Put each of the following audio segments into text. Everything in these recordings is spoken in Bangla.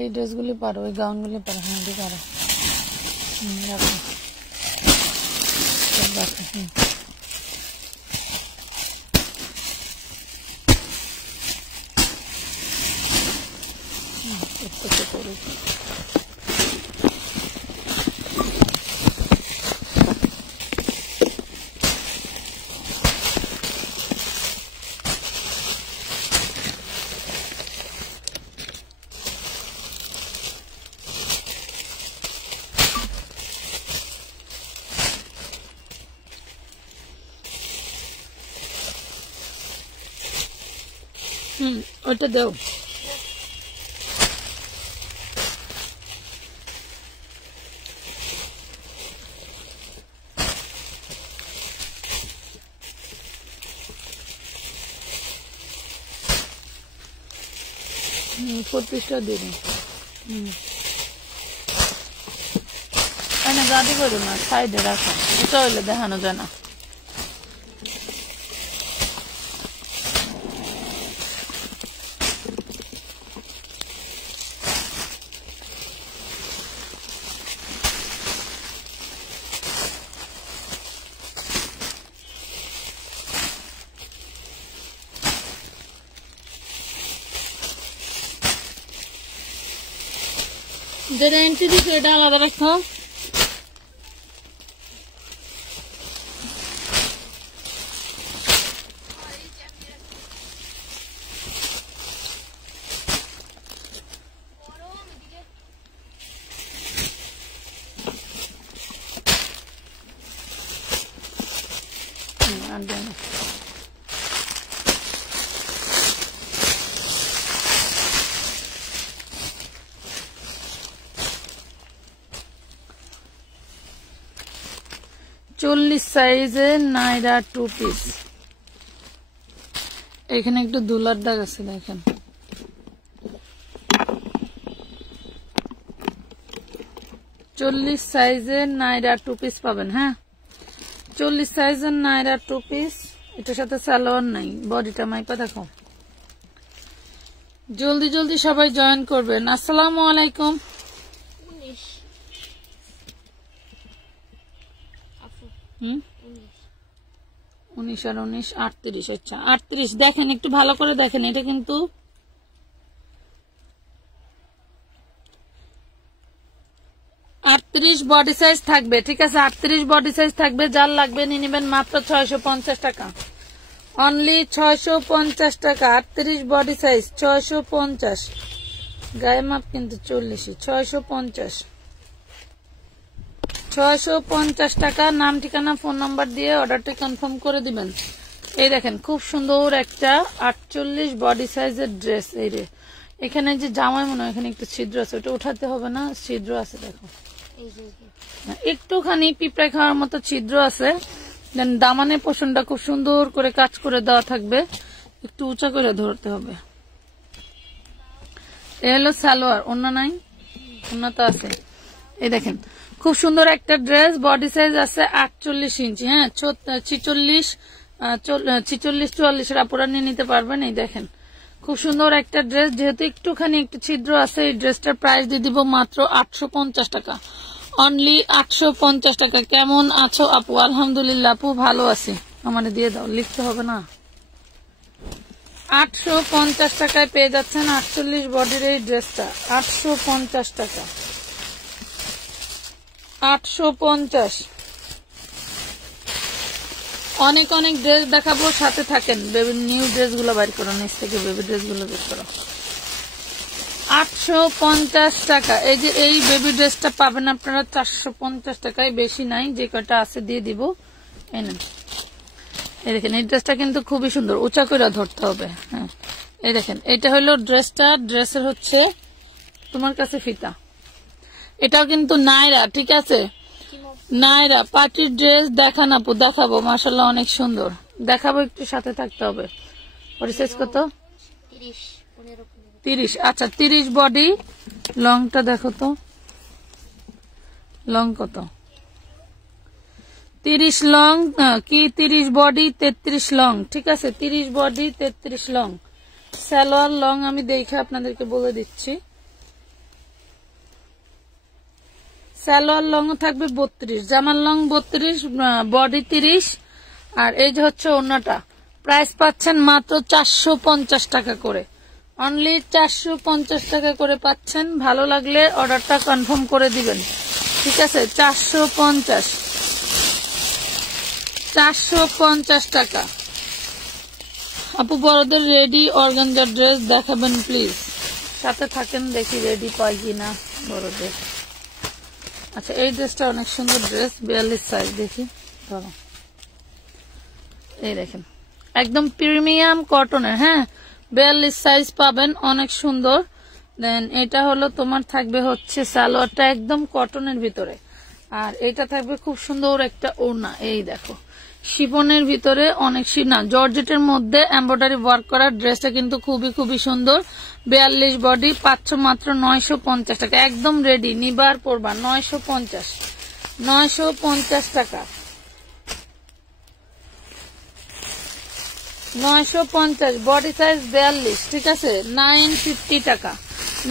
এই ড্রেসগুলি পারো, ওই গাউনগুলি পারো। হ্যাঁ দি পারো, রাখো রাখো। ওইটা দাও। পঁচিশটা দিন গাড়ি করো না, সাইডে রাখো, এটা হইলে দেখানো যায় না। যেটা এন্ট্রি দিচ্ছ এটা আলাদা রাখো। চল্লিশ সাইজের নাইরা 2 পিস। এখানে একটু দুলার দাগ আছে দেখেন। 40 সাইজের নাইরা 2 পিস পাবেন। হ্যাঁ 40 সাইজের নাইরা 2 পিস। এটার সাথে সালোয়ার নাই, বডিটা মাইপা দেখো। জলদি জলদি সবাই জয়েন করবেন। আসসালামু আলাইকুম। 19 আর 19 38। আচ্ছা 38 দেখেন, একটু ভালো করে দেখেন। এটা কিন্তু 38 বডি সাইজ থাকবে, ঠিক আছে? 38 বডি সাইজ থাকবে। যার লাগবে নিয়ে নেবেন মাত্র 650 টাকা, অনলি 650 টাকা। 38 বডি সাইজ 650, গায়ে মাপ কিন্তু 40। 650 টাকা। নাম ঠিকানা ফোন নাম্বার দিয়ে অর্ডারটা কনফার্ম করে দিবেন। এই দেখেন খুব সুন্দর একটা 48 বডি সাইজের ড্রেস। এই রে এখানে যে জামাই মনে হয় এখানে একটু ছিদ্র আছে, ওটা উঠাতে হবে না, ছিদ্র আছে দেখো, একটুখানি পিঁপড়ায় খাওয়ার মতো ছিদ্র আছে। দেন দামানে পোষণটা খুব সুন্দর করে কাজ করে দেওয়া থাকবে, একটু উঁচা করে ধরতে হবে। এ হলো সালোয়ার, অন্য নাই, অন্য তো আছে। এই দেখেন খুব সুন্দর একটা ড্রেস, বডি সাইজ আছে 48 ইঞ্চি। হ্যাঁ 46 44 আপুরা নিয়ে নিতে পারবেন। এই দেখেন খুব সুন্দর একটা ড্রেস, যেহেতু একটুখানি একটু ছিদ্র আছে। এই ড্রেসটার প্রাইস দিয়ে দিব মাত্র 850 টাকা, অনলি 850 টাকা। কেমন আছো আপু? আলহামদুলিল্লাহ আপু ভালো আছি। আমার দিয়ে দাও, লিখতে হবে না। 850 টাকায় পেয়ে যাচ্ছেন 48 বডির এই ড্রেসটা। 850 টাকা, 850। অনেক অনেক ড্রেস দেখাবো, সাথে থাকেন। বেবি নিউ ড্রেস গুলো বাইর করো, নিচ থেকে বেবি ড্রেস গুলো বের করো। 850 টাকা। এই যে এই বেবি ড্রেসটা পাবেন আপনারা 450 টাকায়, বেশি নাই, যে কটা আছে দিয়ে দিব। এই নেন, এই দেখেন এই ড্রেসটা কিন্তু খুবই সুন্দর, উঁচা করে ধরতে হবে। হ্যাঁ এই দেখেন এটা হলো ড্রেসটা। ড্রেসের হচ্ছে তোমার কাছে ফিতা, এটাও কিন্তু নাইরা, ঠিক আছে? নাইরা পার্টির ড্রেস দেখান আপু। দেখাবো, মাশাআল্লাহ অনেক সুন্দর দেখাবো, একটু সাথে থাকতে হবে। বডি সাইজ কত? 30। আচ্ছা 30 বডি। লংটা দেখো তো, লং কত? 30 লং কি 30 বডি 33 লং, ঠিক আছে? 30 বডি 33 লং। সালোয়ার লং আমি দেখে আপনাদেরকে বলে দিচ্ছি। সালোয়ার লং থাকবে 32, জামার লং 32, বডি 30। আর এই যে হচ্ছে ওড়নাটা, প্রাইস পাচ্ছেন মাত্র 450 টাকা করে, অনলি 450 টাকা করে পাচ্ছেন। ভালো লাগলে অর্ডারটা কনফার্ম করে দিবেন, ঠিক আছে? 450 টাকা। আপু বড়দের রেডি অর্গানজার ড্রেস দেখাবেন প্লিজ, সাথে থাকেন, দেখি রেডি পাই কিনা বড়দের। আচ্ছা, এই ড্রেসটা অনেক সুন্দর ড্রেস, 42 সাইজ, দেখি ধরো। এই দেখেন একদম প্রিমিয়াম কটনের, হ্যাঁ 42 সাইজ পাবেন, অনেক সুন্দর। দেন এটা হলো তোমার থাকবে হচ্ছে সালোয়ারটা একদম কটনের ভিতরে, আর এটা থাকবে খুব সুন্দর একটা ওড়না। এই দেখো শিফনের ভিতরে অনেক না জর্জেটের মধ্যে এমব্রয়ডারি ওয়ার্ক করা, ড্রেসটা কিন্তু খুবই খুবই সুন্দর। 42 বডি, পাচ্ছ মাত্র 950 টাকা, একদম রেডি, নিবার পড়বা। 950 টাকা, 950, বডি সাইজ 42, ঠিক আছে? 950 টাকা।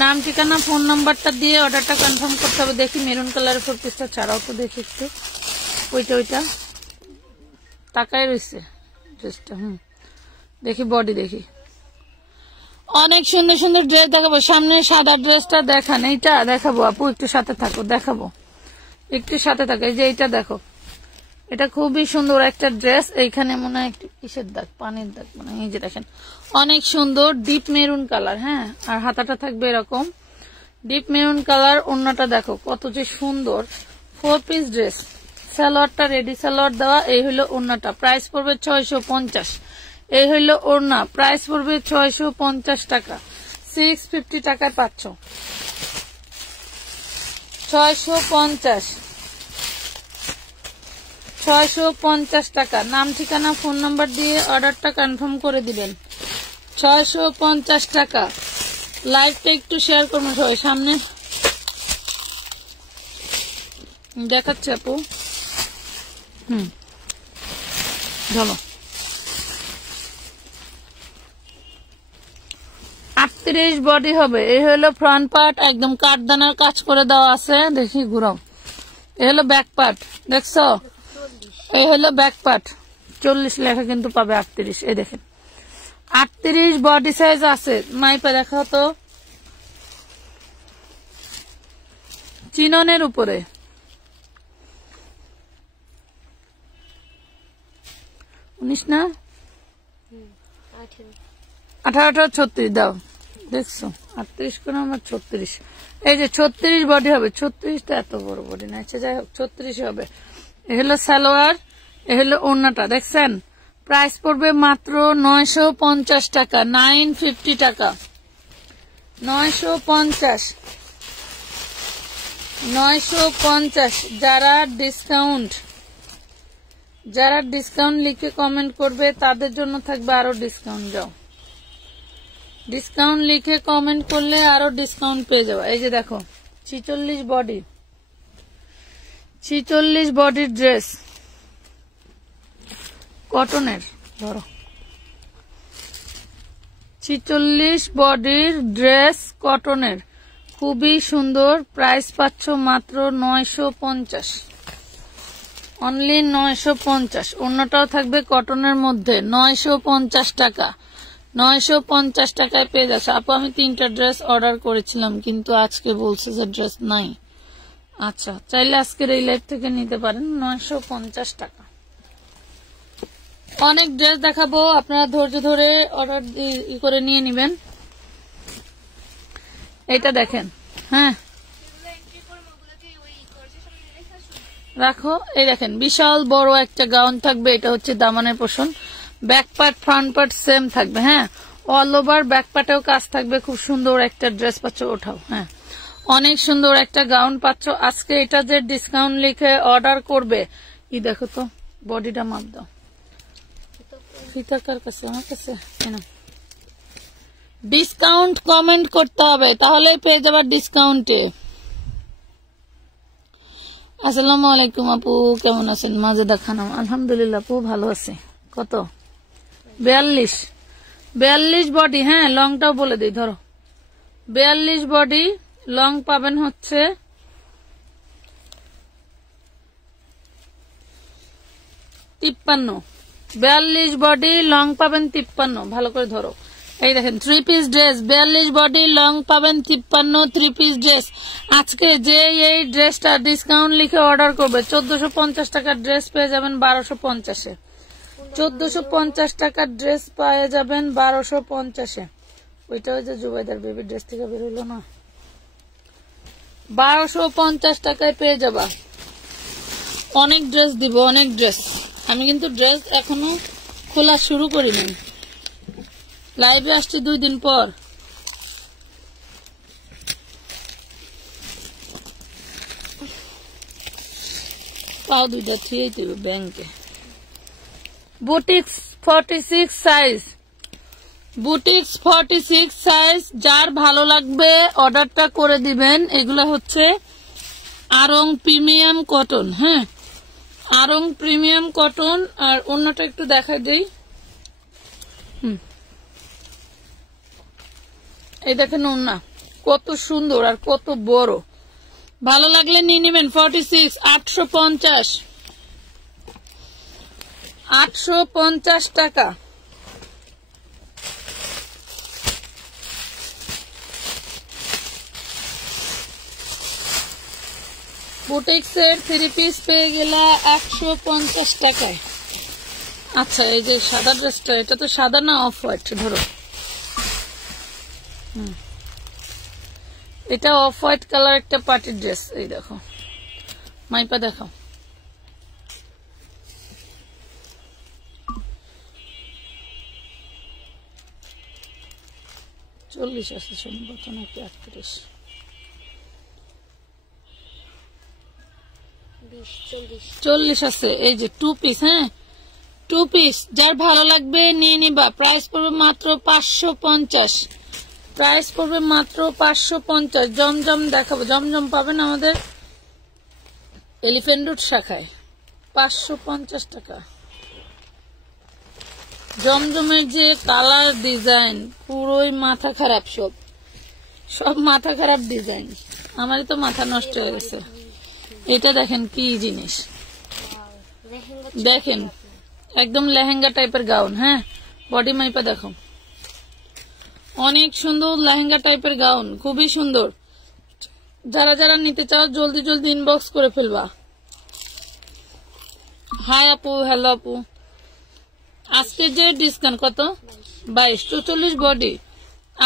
নাম ঠিকানা ফোন নাম্বারটা দিয়ে অর্ডারটা কনফার্ম করতে হবে। দেখি মেরুন কালারের 4 পিসটা ছাড়াও তো দেখি একটু, ওইটা তাকায় রয়েছে ড্রেসটা। দেখি বডি, দেখি অনেক সুন্দর সুন্দর ড্রেস দেখাবো। সামনে সাদা ড্রেসটা দেখান, এইটা দেখাবো আপু, একটু সাথে থাকো, দেখাবো, একটু সাথে থাকো। এই যে এইটা দেখো, এটা খুবই সুন্দর একটা ড্রেস। এইখানে মনে হয় একটু কিসের দাগ, পানির দাগ মানে। এই যে দেখেন অনেক সুন্দর ডিপ মেরুন কালার, হ্যাঁ, আর হাতাটা থাকবে এরকম ডিপ মেরুন কালার। ওড়নাটা দেখো কত যে সুন্দর, 4 পিস ড্রেস, সালোয়ারটা রেডি সালোয়ার দেওয়া। এই হলো ওড়নাটা, প্রাইস পড়বে 650। এই হইলো ওড়না, প্রাইস পড়বে 650 টাকা। 650 টাকায় পাচ্ছ, 650 টাকা। নাম ঠিকানা ফোন নাম্বার দিয়ে অর্ডারটা কনফার্ম করে দিবেন। 650 টাকা। লাইভটা একটু শেয়ার করুন সবাই, সামনে দেখাচ্ছে আপু। চলো 38 বডি হবে। এই হলো ফ্রন্ট পার্ট, একদম কাঠদানার কাজ করে দেওয়া আছে। দেখি ঘুরাও, এই হলো ব্যাক পার্ট, দেখছো? এই হলো ব্যাক পার্ট, 40 লেখা কিন্তু পাবে 38। এই দেখেন 38 বডি সাইজ আছে। মাইপা দেখাও তো, চিননের উপরে 19 না 18, 36 দাও, দেখছো? 38 করে আমার 36। এই যে 36 বডি হবে, 36টা এত বড় বডি না, আচ্ছা যাই হোক 36 হবে। এ হলো সালোয়ার, এ হলো ওড়নাটা, দেখছেন? প্রাইস পড়বে মাত্র 950 টাকা, 950 টাকা, 950, 950। যারা ডিসকাউন্ট লিখে কমেন্ট করবে তাদের জন্য থাকবে আরো ডিসকাউন্ট। যাও, ডিসকাউন্ট লিখে কমেন্ট করলে আরো ডিসকাউন্ট পেয়ে যাবে। এই যে দেখো 46 বডি, 46 বডির ড্রেস কটনের, ধরো 46 বডির ড্রেস কটনের, খুবই সুন্দর। প্রাইস পাচ্ছ মাত্র 950, অনলি 950। অন্যটাও থাকবে কটনের মধ্যে, 950 টাকা, 950 টাকায় পেয়ে যাচ্ছে। আপু আমি 3টা ড্রেস অর্ডার করেছিলাম, কিন্তু আজকে বলছে যে ড্রেস নাই। আচ্ছা, চাইলে আজকের এই লাইভ থেকে নিতে পারেন, 950 টাকা। অনেক ড্রেস দেখাবো, আপনারা ধৈর্য ধরে অর্ডার করে নিয়ে নিবেন। এটা দেখেন, হ্যাঁ রাখো। এই দেখেন বিশাল বড় একটা গাউন থাকবে, এটা হচ্ছে দামানের portion. Back part front part same থাকবে, হ্যাঁ, অল ওভার ব্যাক পার্টেও কাজ থাকবে। খুব সুন্দর একটা ড্রেস পাচ্ছ, ওঠাও, হ্যাঁ, অনেক সুন্দর একটা গাউন পাচ্ছ। আজকে এটা যে ডিসকাউন্ট লিখে অর্ডার করবে, ই দেখো তো বডিটা মাপ দাও, ফিতা কার কাছে? আমার কাছে। ডিসকাউন্ট কমেন্ট করতে হবে, তাহলেই পেয়ে যাবার ডিসকাউন্টে। আসসালামু আলাইকুম আপু, কেমন আছেন? মাজেদা খানম, আলহামদুলিল্লাহ আপু ভালো আছে। কত? 42 বডি, হ্যাঁ লংটাও বলে দিই, ধরো 42 বডি লং পাবেন হচ্ছে 53, 42 বডি, লং পাবেন 53। ভালো করে ধরো, এই দেখেন 3 পিস ড্রেস, 42 বডি, লং পাবেন 53, 3 পিস ড্রেস। আজকে যে এই ড্রেসটা ডিসকাউন্ট লিখে অর্ডার করবে 1450 টাকার ড্রেস পেয়ে যাবেন 1250-এ। 1450 টাকার ড্রেস পেয়ে যাবেন 1250-এ। ওইটা ওই যে জুবাইদার বেবি ড্রেস থেকে বের হইলো না, 1250 টাকায় পেয়ে যাবা। অনেক ড্রেস দিব, অনেক ড্রেস। আমি কিন্তু ড্রেস এখনো খোলা শুরু করিনি, লাইভে আসছি 2 দিন পর। পাও দুইটা থিয়ে দেবে ব্যাংকে। বুটিক্স 46 সাইজ, বুটিক্স 46 সাইজ, যার ভালো লাগবে অর্ডারটা করে দিবেন। এগুলো হচ্ছে আরং প্রিমিয়াম কটন। হ্যাঁ, আরং প্রিমিয়াম কটন। আর অন্যটা একটু দেখা দেই। এই দেখেন ওন্না কত সুন্দর আর কত বড়, ভালো লাগলে নিয়ে নেবেন। 46, 850, 850 টাকা। বুটিক্সের 3 পিস পেয়ে গেলা 150 টাকায়। আচ্ছা, এই যে সাদা ড্রেসটা, এটা তো সাদা না, অফ হোয়াইট। ধরো, এটা অফ হোয়াইট কালার একটা পার্টি ড্রেস। এই দেখো, মাইপা দেখাও। চল্লিশ আছে সম্ভবত, নাকি 38, 40 আছে। এই যে 2 পিস। হ্যাঁ, 2 পিস, যার ভালো লাগবে নিয়ে নিবা। প্রাইস পড়বে মাত্র 550, প্রাইস পড়বে মাত্র 550। জমজম দেখাবো, জমজম পাবেন আমাদের এলিফ্যান্ট রোড শাখায় 550 টাকা। জমজমের যে কালার ডিজাইন, পুরোই মাথা খারাপ, সব মাথা খারাপ ডিজাইন। আমারই তো মাথা নষ্ট হয়ে গেছে। এটা দেখেন কি জিনিস, দেখেন একদম লেহেঙ্গা টাইপের গাউন। হ্যাঁ, বডি মাইপা দেখো, অনেক সুন্দর লেহেঙ্গা টাইপের গাউন, খুবই সুন্দর। যারা যারা নিতে চাও জলদি জলদি ইনবক্স করে ফেলবা। হাই আপু, হ্যালো আপু। আজকে যে ডিসকাউন্ট কত, 22, 44 বডি।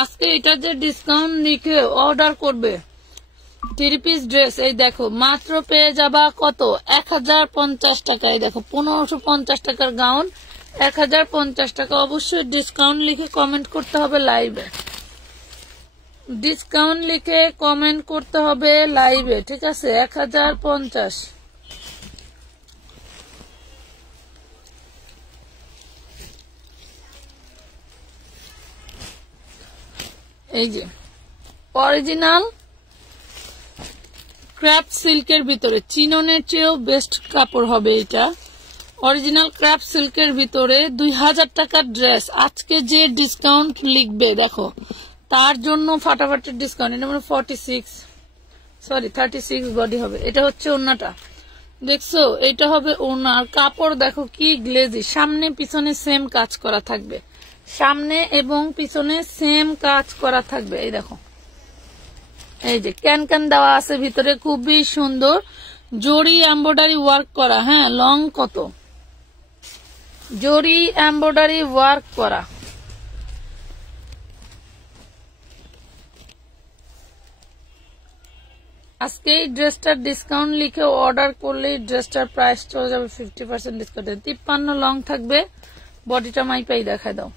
আজকে এটা যে ডিসকাউন্ট লিখে অর্ডার করবে 3 পিস ড্রেস, এই দেখো মাত্র পেয়ে যাবা কত, 1050 টাকা। এই দেখো 1550 টাকার গাউন, 1050 টাকা। অবশ্যই ডিসকাউন্ট লিখে কমেন্ট করতে হবে লাইভে, ডিসকাউন্ট লিখে কমেন্ট করতে হবে লাইভে, ঠিক আছে? 1050। এই যে অরিজিনাল ক্র্যাফট সিল্কের ভিতরে, চিননের চেয়েও বেস্ট কাপড় হবে এটা। অরিজিনাল ক্র্যাফট সিল্কের ভিতরে 2000 টাকার ড্রেস। আজকে যে ডিসকাউন্ট লিখবে দেখো তার জন্য ফাটাফাটি ডিসকাউন্ট। এটা মানে 36 বডি হবে। এটা হচ্ছে ওড়নাটা, দেখছো? এটা হবে ওড়না। আর কাপড় দেখো কি গ্লেজি, সামনে পিছনে সেম কাজ করা থাকবে, সামনে এবং পিছনে সেম কাজ করা থাকবে। এই দেখো, এই যে ক্যান ক্যান দেওয়া আছে ভিতরে, খুবই সুন্দর জরি এমব্রয়ডারি ওয়ার্ক করা। হ্যাঁ, লং কত, জরি এমব্রয়ডারি ওয়ার্ক করা। আজকে এই ড্রেসটার ডিসকাউন্ট লিখে অর্ডার করলে ড্রেসটার প্রাইস চলে যাবে 50% ডিসকাউন্ট। 53 লং থাকবে। বডিটা মাইপাই দেখায় দাও।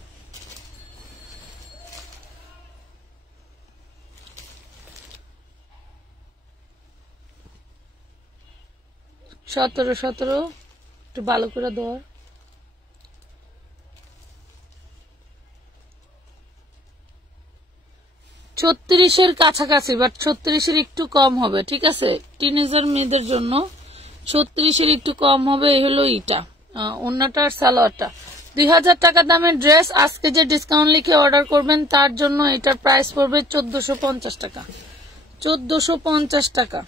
সতেরো একটু ভালো করে ধর। 36-এর কাছাকাছি, বাট 36-এর একটু কম হবে, ঠিক আছে? টিনেজার মেয়েদের জন্য 36-এর একটু কম হবে। এই হলো ইটা ওন্নাটা আর সালোয়ারটা। 2000 টাকা দামের ড্রেস। আজকে যে ডিসকাউন্ট লিখে অর্ডার করবেন তার জন্য এটার প্রাইস পড়বে 1450 টাকা। 1450 টাকা,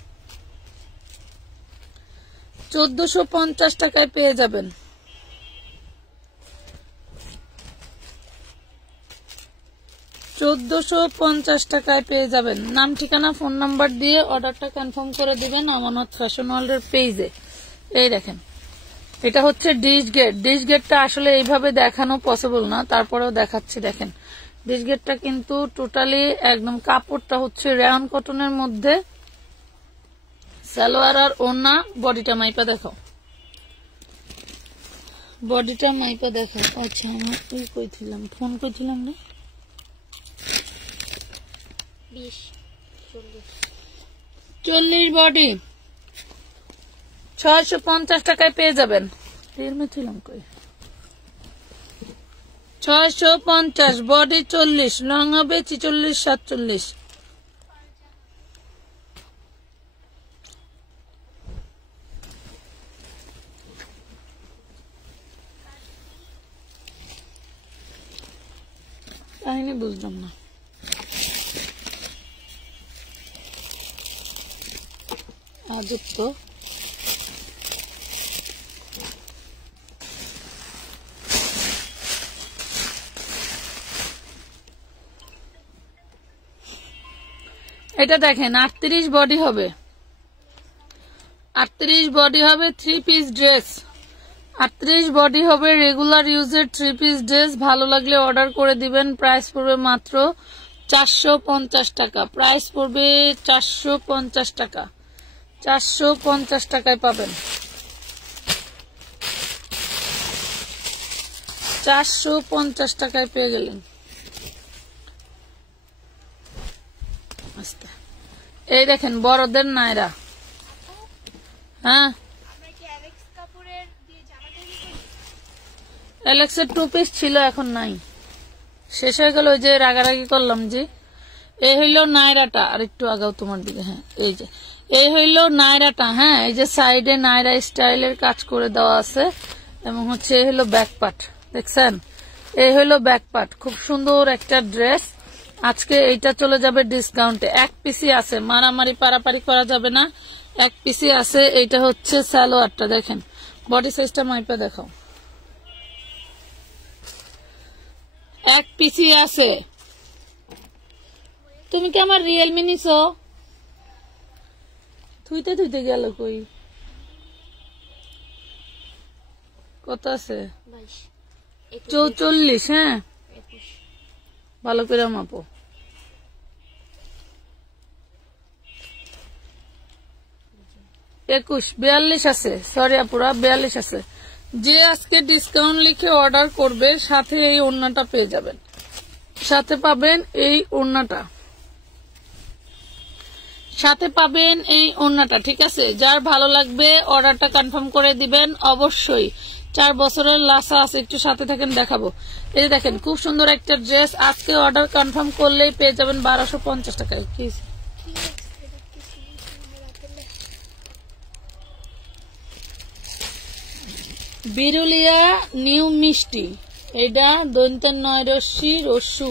1450 টাকায় পেয়ে যাবেন। 1450 টাকায় পেয়ে যাবেন। নাম ঠিকানা ফোন নাম্বার দিয়ে অর্ডারটা কনফার্ম করে দিবেন আমানত ফ্যাশন ওয়ার্ল্ডের পেজে। এই দেখেন, এটা হচ্ছে ডিশ গেট। ডিশ গেটটা আসলে এইভাবে দেখানো পসিবল না, তারপরেও দেখাচ্ছি। দেখেন ডিশ গেটটা কিন্তু টোটালি একদম, কাপড়টা হচ্ছে রেয়ন কটনের মধ্যে, সালোয়ার আর ওড়না। বডিটা মাইপা দেখাও, বডিটা মাইপা দেখাও। আচ্ছা আমি কইছিলাম, ফোন কইছিলাম না, 40 বডি 650 টাকায় পেয়ে যাবেন। 650 বডি 40, লং হবে 46-47। কাহিনী বুঝলাম না। আজব তো। এটা দেখেন 38 বডি হবে, 38 বডি হবে 3 পিস ড্রেস। 38 বডি হবে রেগুলার ইউজের 3 পিস ড্রেস। ভালো লাগলে অর্ডার করে দিবেন। প্রাইস পড়বে মাত্র 450 টাকা। প্রাইস পড়বে 450 টাকা। 450 টাকায় পাবেন। 450 টাকায় পেয়ে গেলেন। এই দেখেন বড়দের নায়রা। হ্যাঁ, অ্যালেক্সের 2 পিস ছিল, এখন নাই, শেষ হয়ে গেল। ওই যে রাগারাগি করলাম যে। এই হইলো নায়রাটা, আর একটু আগাও তোমার দিকে। হ্যাঁ এই যে, এই হইলো নায়রাটা। হ্যাঁ এই যে সাইডে নায়রা স্টাইলের কাজ করে দেওয়া আছে, এবং হচ্ছে এই হইলো ব্যাক পার্ট, দেখছেন? এই হইলো ব্যাক পার্ট। খুব সুন্দর একটা ড্রেস। আজকে এইটা চলে যাবে ডিসকাউন্টে। 1 পিসি আছে, মারামারি পারাপারি করা যাবে না। 1 পিসি আছে। এইটা হচ্ছে সালোয়ারটা, দেখেন বডি সাইজটা মাইপা দেখাও। 1 পিসি আছে। তুমি কি আমার রিয়েলমি নিছো? থুইতে থুইতে গেল কই? কত আছে? 44। হ্যাঁ ভালো করে মাপো। 21, 42 আছে। সরি আপুরা, 42 আছে। যে আজকে ডিসকাউন্ট লিখে অর্ডার করবে, সাথে এই ওড়নাটা পেয়ে যাবেন। সাথে পাবেন এই ওড়নাটা, সাথে পাবেন এই ওড়নাটা। ঠিক আছে, যার ভালো লাগবে অর্ডারটা কনফার্ম করে দিবেন অবশ্যই। 4 বছরের লাসা আছে, একটু সাথে থাকেন, দেখাবো। এই দেখেন খুব সুন্দর একটা ড্রেস। আজকে অর্ডার কনফার্ম করলেই পেয়ে যাবেন 1250 টাকায়। কি বিরুলিয়া নিউ মিষ্টি, এটা দৈন্তের 9 রশ্মি রস্যু।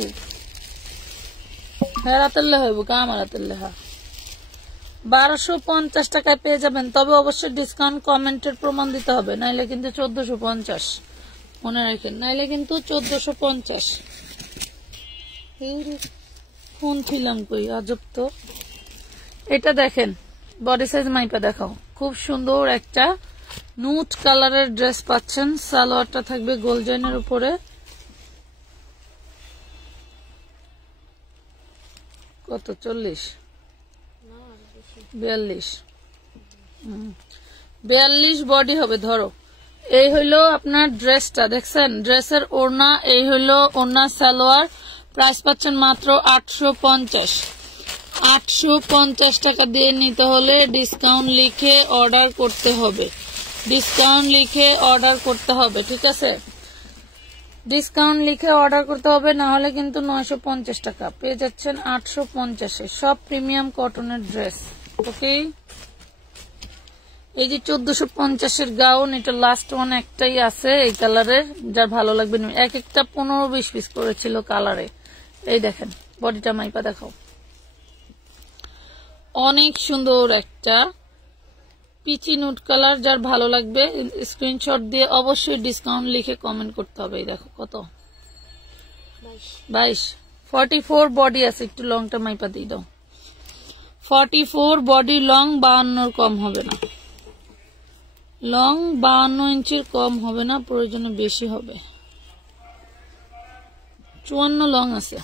হ্যাঁ রাতের লেহা হইব কা, আমার রাতের লেহা। 1250 টাকায় পেয়ে যাবেন। তবে অবশ্যই ডিসকাউন্ট কমেন্টের প্রমাণ দিতে হবে, নাইলে কিন্তু 1450 মনে রাখেন, নাইলে কিন্তু 1450। ফোন ছিলাম কই, আজব তো। এটা দেখেন বডি সাইজ মাইপা দেখাও। খুব সুন্দর একটা নুট কালারের ড্রেস পাচ্ছেন। সালোয়ারটা থাকবে গোল্ডেনের উপরে। কত? 40, 42, 42 বডি হবে ধরো। এই হইলো আপনার ড্রেসটা, দেখছেন? ড্রেসের ওড়না, এই হইলো ওড়না সালোয়ার। প্রাইস পাচ্ছেন মাত্র 850। 850 টাকা দিয়ে নিতে হলে ডিসকাউন্ট লিখে অর্ডার করতে হবে। ডিসকাউন্ট লিখে অর্ডার করতে হবে, ঠিক আছে? ডিসকাউন্ট লিখে অর্ডার করতে হবে, না হলে কিন্তু 950 টাকা পেয়ে যাচ্ছেন 850-এ। সব প্রিমিয়াম কটনের ড্রেস। ওকে, এই যে 1450-এর গাউন, এটা লাস্ট ওয়ান একটাই আছে এই কালারের, যার ভালো লাগবে। এক একটা 15-20 পিস করেছিল কালারে। এই দেখেন বডিটা মাইপা দেখাও। অনেক সুন্দর একটা পিচি নুট কালার, যার ভালো লাগবে স্ক্রিনশট দিয়ে অবশ্যই ডিসকাউন্ট লিখে কমেন্ট করতে হবে। এই দেখো কত, 22। 44 বডি আছে, একটু লংটা মাইপা দিয়ে দাও। 44 বডি লং, 52 কম হবে না, লং 52 ইঞ্চির কম হবে না, প্রয়োজনে বেশি হবে। 54 লং আছে,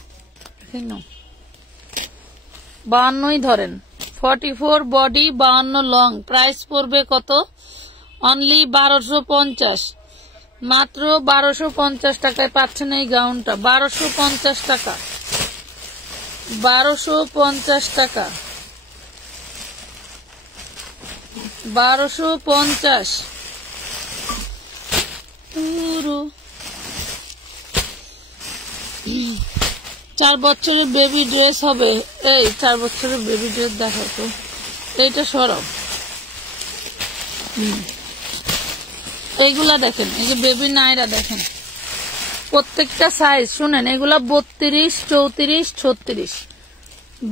52ই ধরেন। 44 বডি, 52 লং। প্রাইস পড়বে কত? অনলি 1250, মাত্র 1250 টাকায় পাচ্ছেন এই গাউনটা। 1250 টাকা, 1250 টাকা, 1250। 4 বছরের বেবি ড্রেস হবে। এই 4 বছরের বেবি ড্রেস দেখো তো, এইটা সরাও। এইগুলা দেখেন, এই যে বেবি নাইরা দেখেন, প্রত্যেকটা সাইজ শুনেন, এগুলা 32, 34, 36,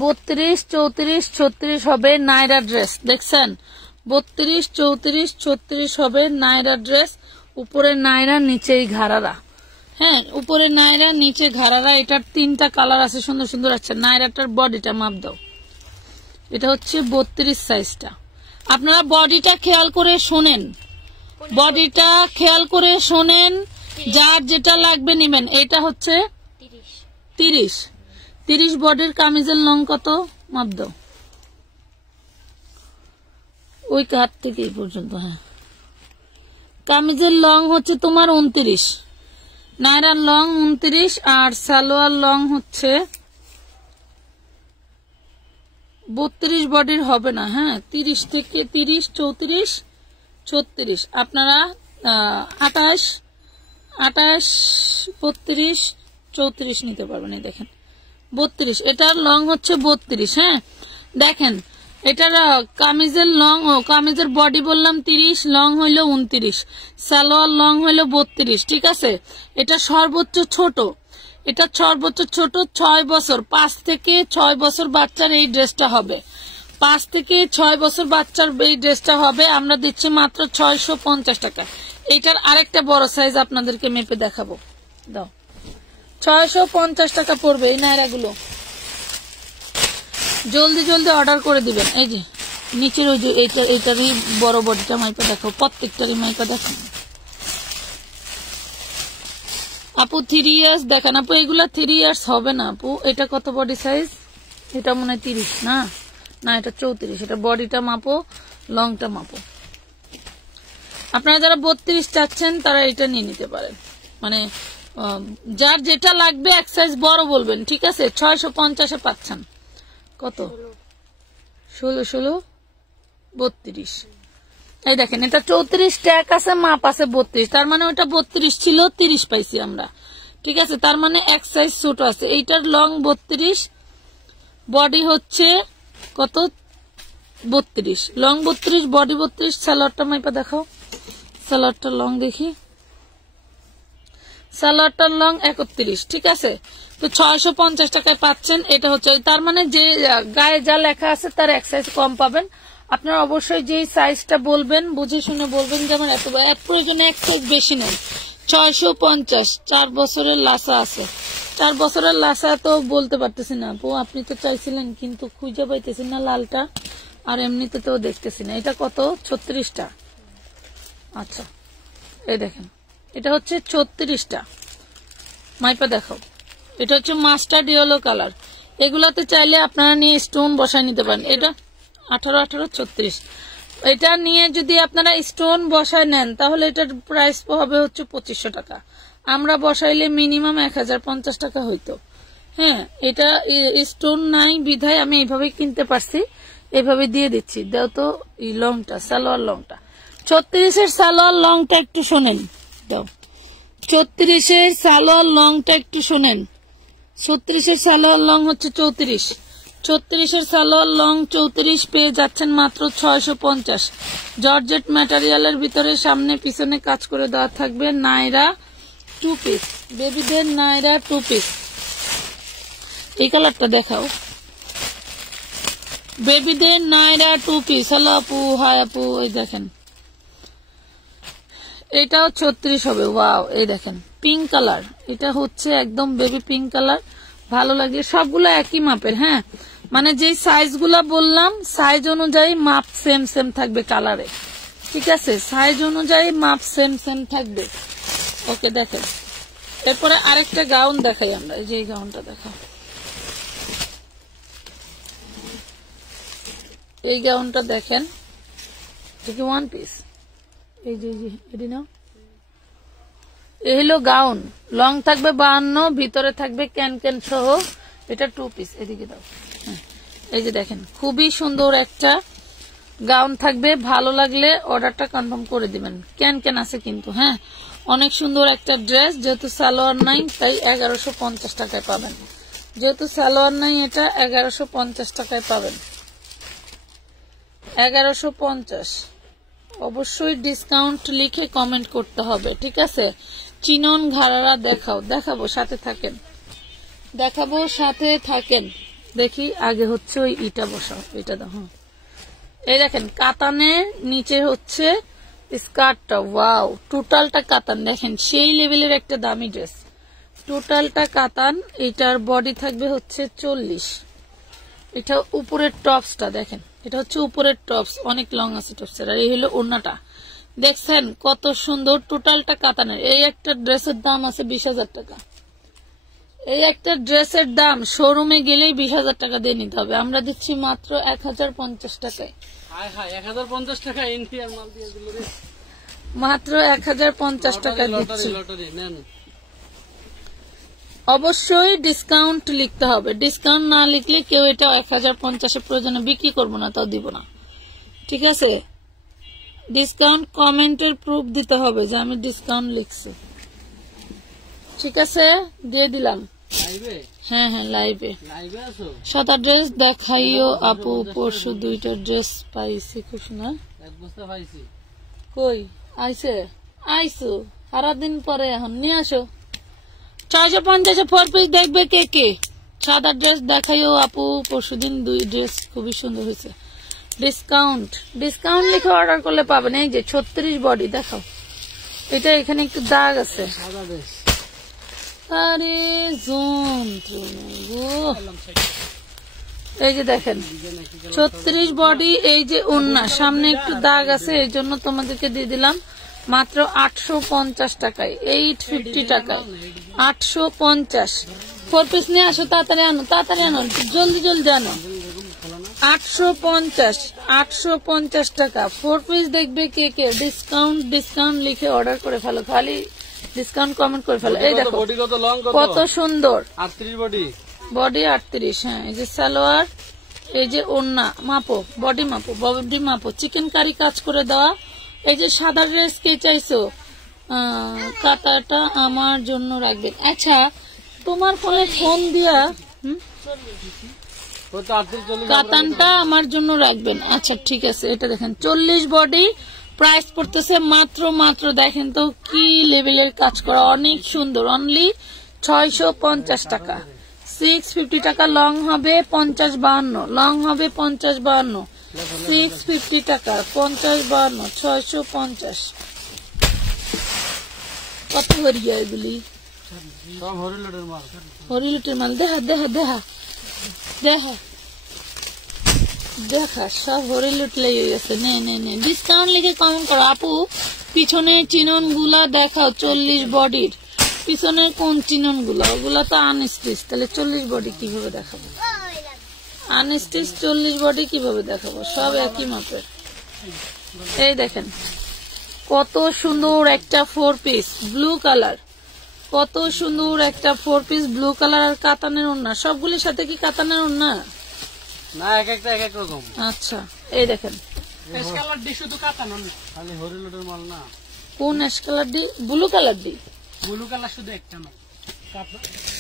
32, 34, 36 হবে নাইরা ড্রেস। দেখছেন, 32, 34, 36 হবে নাইরা ড্রেস। উপরে নাইরা, নিচেই ঘাড়ারা। হ্যাঁ, উপরে নাইরা, নিচে ঘাড়ারা। এটার 3টা কালার আছে, সুন্দর সুন্দর আছে। নাইরাটার বডিটা মাপ দাও, এটা হচ্ছে 32 সাইজটা। আপনারা বডিটা খেয়াল করে শোনেন, বডিটা খেয়াল করে শোনেন, যার যেটা লাগবে নিবেন। এটা হচ্ছে 30, 30 বডির কামিজের লং কত মাপ দাও, ওই কাঠ থেকে এই পর্যন্ত। হ্যাঁ, কামিজের লং হচ্ছে তোমার 29, নায়রার লং 29, আর সালোয়ার লং হচ্ছে 32 বডির হবে না। হ্যাঁ, 30 থেকে 30, 34, 36। আপনারা 28, 28, 32, 34 নিতে পারবেন। এই দেখেন 32, এটার লং হচ্ছে 32। হ্যাঁ, দেখেন এটার কামিজের লং, ও কামিজের বডি বললাম 30, লং হইল 29, সালোয়ার লং হইল 32। ঠিক আছে, এটা সর্বোচ্চ ছোট, এটা সর্বোচ্চ ছোট 6 বছর, 5 থেকে 6 বছর বাচ্চার এই ড্রেসটা হবে। 5 থেকে 6 বছর বাচ্চার এই ড্রেসটা হবে। আমরা দিচ্ছি মাত্র 650 টাকা। এইটার আরেকটা বড় সাইজ আপনাদেরকে মেপে দেখাবো, দাও। 650 টাকা পড়বে এই নায়রাগুলো। জলদি জলদি অর্ডার করে দিবেন। এই যে নিচের ওই যে এইটারই বড় বডিটা মাইপা দেখো, প্রত্যেকটারই মাইপা দেখো। আপু 3 ইয়ার্স দেখান। আপু এগুলা 3 ইয়ার্স হবে না আপু। এটা কত বডি সাইজ? এটা মনে হয় 30 না, না এটা 34। এটা বডিটা মাপো, লংটা মাপো। আপনারা যারা 32 চাচ্ছেন তারা এটা নিয়ে নিতে পারেন, মানে যার যেটা লাগবে এক সাইজ বড় বলবেন। ঠিক আছে, 650-এ পাচ্ছেন। কত? 16, 16, 32। এই দেখেন, এটা 34 ট্যাগ আছে, মাপ আছে 32। তার মানে ওটা 32 ছিল, 30 পাইছি আমরা। ঠিক আছে, তার মানে এক সাইজ ছোট আছে। এইটার লং 32, বডি হচ্ছে কত? 32, লং 32, বডি 32। সালোয়ারটা মাইপা দেখাও, সালোয়ারটার লং দেখি। সালোয়ারটার লং 31। ঠিক আছে, তো 650 টাকায় পাচ্ছেন। এটা হচ্ছে, তার মানে যে গায়ে যা লেখা আছে তার এক সাইজ কম পাবেন। আপনারা অবশ্যই যে সাইজটা বলবেন বুঝে শুনে বলবেন, যেমন এত প্রয়োজনে এক সাইজ বেশি নেন। 650, 4 বছরের লাসা আছে। 4 বছরের লাসা তো বলতে পারতেছি না আপু, আপনি তো চাইছিলেন কিন্তু খুঁজে পাইতেছেন না লালটা, আর এমনিতে তো দেখতেছি না। এটা কত? 36টা। আচ্ছা, এই দেখেন, এটা হচ্ছে 36টা। মাইপা দেখাও। এটা হচ্ছে মাস্টার্ড ইয়েলো কালার। এগুলাতে চাইলে আপনারা নিয়ে স্টোন বসায় নিতে পারেন। এটা 18, 18, 36। এটা নিয়ে যদি আপনারা স্টোন বসায় নেন তাহলে এটার প্রাইস হবে হচ্ছে 2500 টাকা। আমরা বসাইলে মিনিমাম 1050 টাকা হইতো। হ্যাঁ, এটা স্টোন নাই বিধায় আমি এইভাবেই কিনতে পারছি, এইভাবে দিয়ে দিচ্ছি। দাও তো এই লংটা, সালোয়ার লংটা। 36-এর সালোয়ার লংটা একটু শোনেন, দাও। 36-এর সালোয়ার লংটা একটু শোনেন। 36-এর সালোয়ার লং হচ্ছে 34। 36-এর সালোয়ার লং 34 পেয়ে যাচ্ছেন মাত্র 650। জর্জেট ম্যাটেরিয়ালের ভিতরে সামনে পিছনে কাজ করে দেওয়া থাকবে। নায়রা 2 পিস, বেবিদের নায়রা 2 পিস। এই কালারটা দেখাও, বেবিদের নায়রা 2 পিস। হ্যালো আপু, হাই আপু। এই দেখেন, এটাও 36 হবে। ওয়াও, এই দেখেন পিঙ্ক কালার, এটা হচ্ছে একদম বেবি পিঙ্ক কালার। ভালো লাগলে সবগুলো একই মাপের। হ্যাঁ, মানে যে সাইজ গুলা বললাম সাইজ অনুযায়ী মাপ সেম সেম থাকবে কালারে, ঠিক আছে? সাইজ অনুযায়ী মাপ সেম সেম থাকবে। ওকে, দেখেন এরপরে আরেকটা গাউন দেখাই আমরা। এই যে এই গাউনটা দেখাও, এই গাউনটা দেখেন, দেখি ওয়ান পিস। এই যে এটি নাও, এই হলো গাউন, লং থাকবে 52, ভিতরে থাকবে ক্যান ক্যান সহ। এটা 2 পিস। এদিকে দাও। এই যে দেখেন খুবই সুন্দর একটা গাউন থাকবে, ভালো লাগলে অর্ডারটা কনফার্ম করে দিবেন। ক্যান ক্যান আছে কিন্তু। হ্যাঁ, অনেক সুন্দর একটা ড্রেস, যেহেতু সালোয়ার নাই তাই 1150 টাকায় পাবেন। যেহেতু সালোয়ার নাই এটা 1150 টাকায় পাবেন। 1150। অবশ্যই ডিসকাউন্ট লিখে কমেন্ট করতে হবে, ঠিক আছে? চিনন ঘাড়ারা দেখাবো, সাথে থাকেন, দেখাবো, সাথে থাকেন। দেখি আগে হচ্ছে ওই ইটা বসাও, এটা দেখো। এই দেখেন কাতানের নিচে হচ্ছে স্কার্টটা, ওয়াও, টোটালটা কাতান। দেখেন সেই লেভেলের একটা দামি ড্রেস, টোটালটা কাতান। এটার বডি থাকবে হচ্ছে 40। এটা উপরের টপসটা দেখেন, এটা হচ্ছে উপরের টপস, অনেক লং আছে টপসের। আর এই হলো ওড়নাটা, দেখছেন কত সুন্দর, টোটালটা কাতানের। এই একটা ড্রেসের দাম আছে 20,000 টাকা। এই একটা ড্রেসের দাম শোরুমে গেলেই 20,000 টাকা দিয়ে নিতে হবে, আমরা দিচ্ছি মাত্র 1050 টাকায়। 1050 টাকা ইন্ডিয়ান মাল দিয়ে দিল রে, মাত্র 1050 টাকা দিচ্ছি। অবশ্যই ডিসকাউন্ট লিখতে হবে, ডিসকাউন্ট না লিখলে কেউ এটা 1050 প্রয়োজনে বিক্রি করবো না, তাও দিব না, ঠিক আছে? ডিসকাউন্ট কমেন্টের প্রুফ দিতে হবে যে আমি ডিসকাউন্ট লিখছি, ঠিক আছে? দিয়ে দিলাম। হ্যাঁ হ্যাঁ, লাইভে সাদা ড্রেস দেখাইও আপু, পরশু 2টা ড্রেস পাইছি, খুশ না? কই আইছে? আইসো সারাদিন পরে, এখন নিয়ে আসো। 650 4 পিস দেখবে কে কে? সাদা ড্রেস দেখাইও আপু, পরশুদিন 2 ড্রেস খুবই সুন্দর হয়েছে। ডিসকাউন্ট লিখে অর্ডার করলে পাবেন। এই যে 36 বডি দেখাও, এটা এখানে একটু দাগ আছে। আরে এই যে দেখেন 36 বডি। এই যে ওন্না সামনে একটু দাগ আছে, এই জন্য তোমাদেরকে দিয়ে দিলাম মাত্র 850 টাকায়, 850 টাকায় 850। 4 পিস নিয়ে আসো, তাড়াতাড়ি আনো, তাড়াতাড়ি আনো, জলদি জলদি আনো। 850 টাকা 4 পিস দেখবে কে কে? ডিসকাউন্ট লিখে অর্ডার করে ফেলো, খালি ডিসকাউন্ট কমেন্ট করে ফেলো। এই দেখো কত সুন্দর, 38 বডি 38। হ্যাঁ, এই যে সালোয়ার, এই যে ওড়না, মাপো বডি মাপো, চিকেন কারি কাজ করে দেওয়া। এই যে সাদা ড্রেস কে চাইছো? কাতাটা আমার জন্য রাখবেন। আচ্ছা, তোমার ফোনে ফোন দিয়া কাতানটা আমার জন্য রাখবেন। আচ্ছা ঠিক আছে, এটা দেখেন 40 বডি, প্রাইস পড়তেছে মাত্র দেখেন তো কি লেভেলের কাজ করা, অনেক সুন্দর, অনলি 650 টাকা। 650 টাকা লং হবে 50-52, লং হবে 50-52, 650 টাকা 50-52, 650। কত হরিয়া এগুলি? সব হরিলুটের মাল। দেখা সব হরিলুট লেগে গেছে। নে ডিসকাউন্ট লিখে কমেন্ট করো। আপু পিছনে চিনন গুলা দেখাও, 40 বডির পিছনে কোন চিনন গুলা? ওগুলা তো আনস্টিচ, তাহলে 40 বডি কিভাবে দেখাবো? আনস্টিচ 40 বডি কিভাবে দেখাবো? সব একই মাপের। এই দেখেন কত সুন্দর একটা 4 পিস ব্লু কালার, কত সুন্দর একটা 4 পিস ব্লু কালার। আর কাতানের ওড়না, সবগুলির সাথে কি কাতানের ওড়না? না, এক একটা এক এক রকম। আচ্ছা, এই দেখেন অ্যাশ কালার দি, শুধু কাতান ওড়না, খালি হরিলুটের মাল না। কোন অ্যাশ কালার দি? ব্লু কালার দি, ব্লু কালার শুধু একটা না,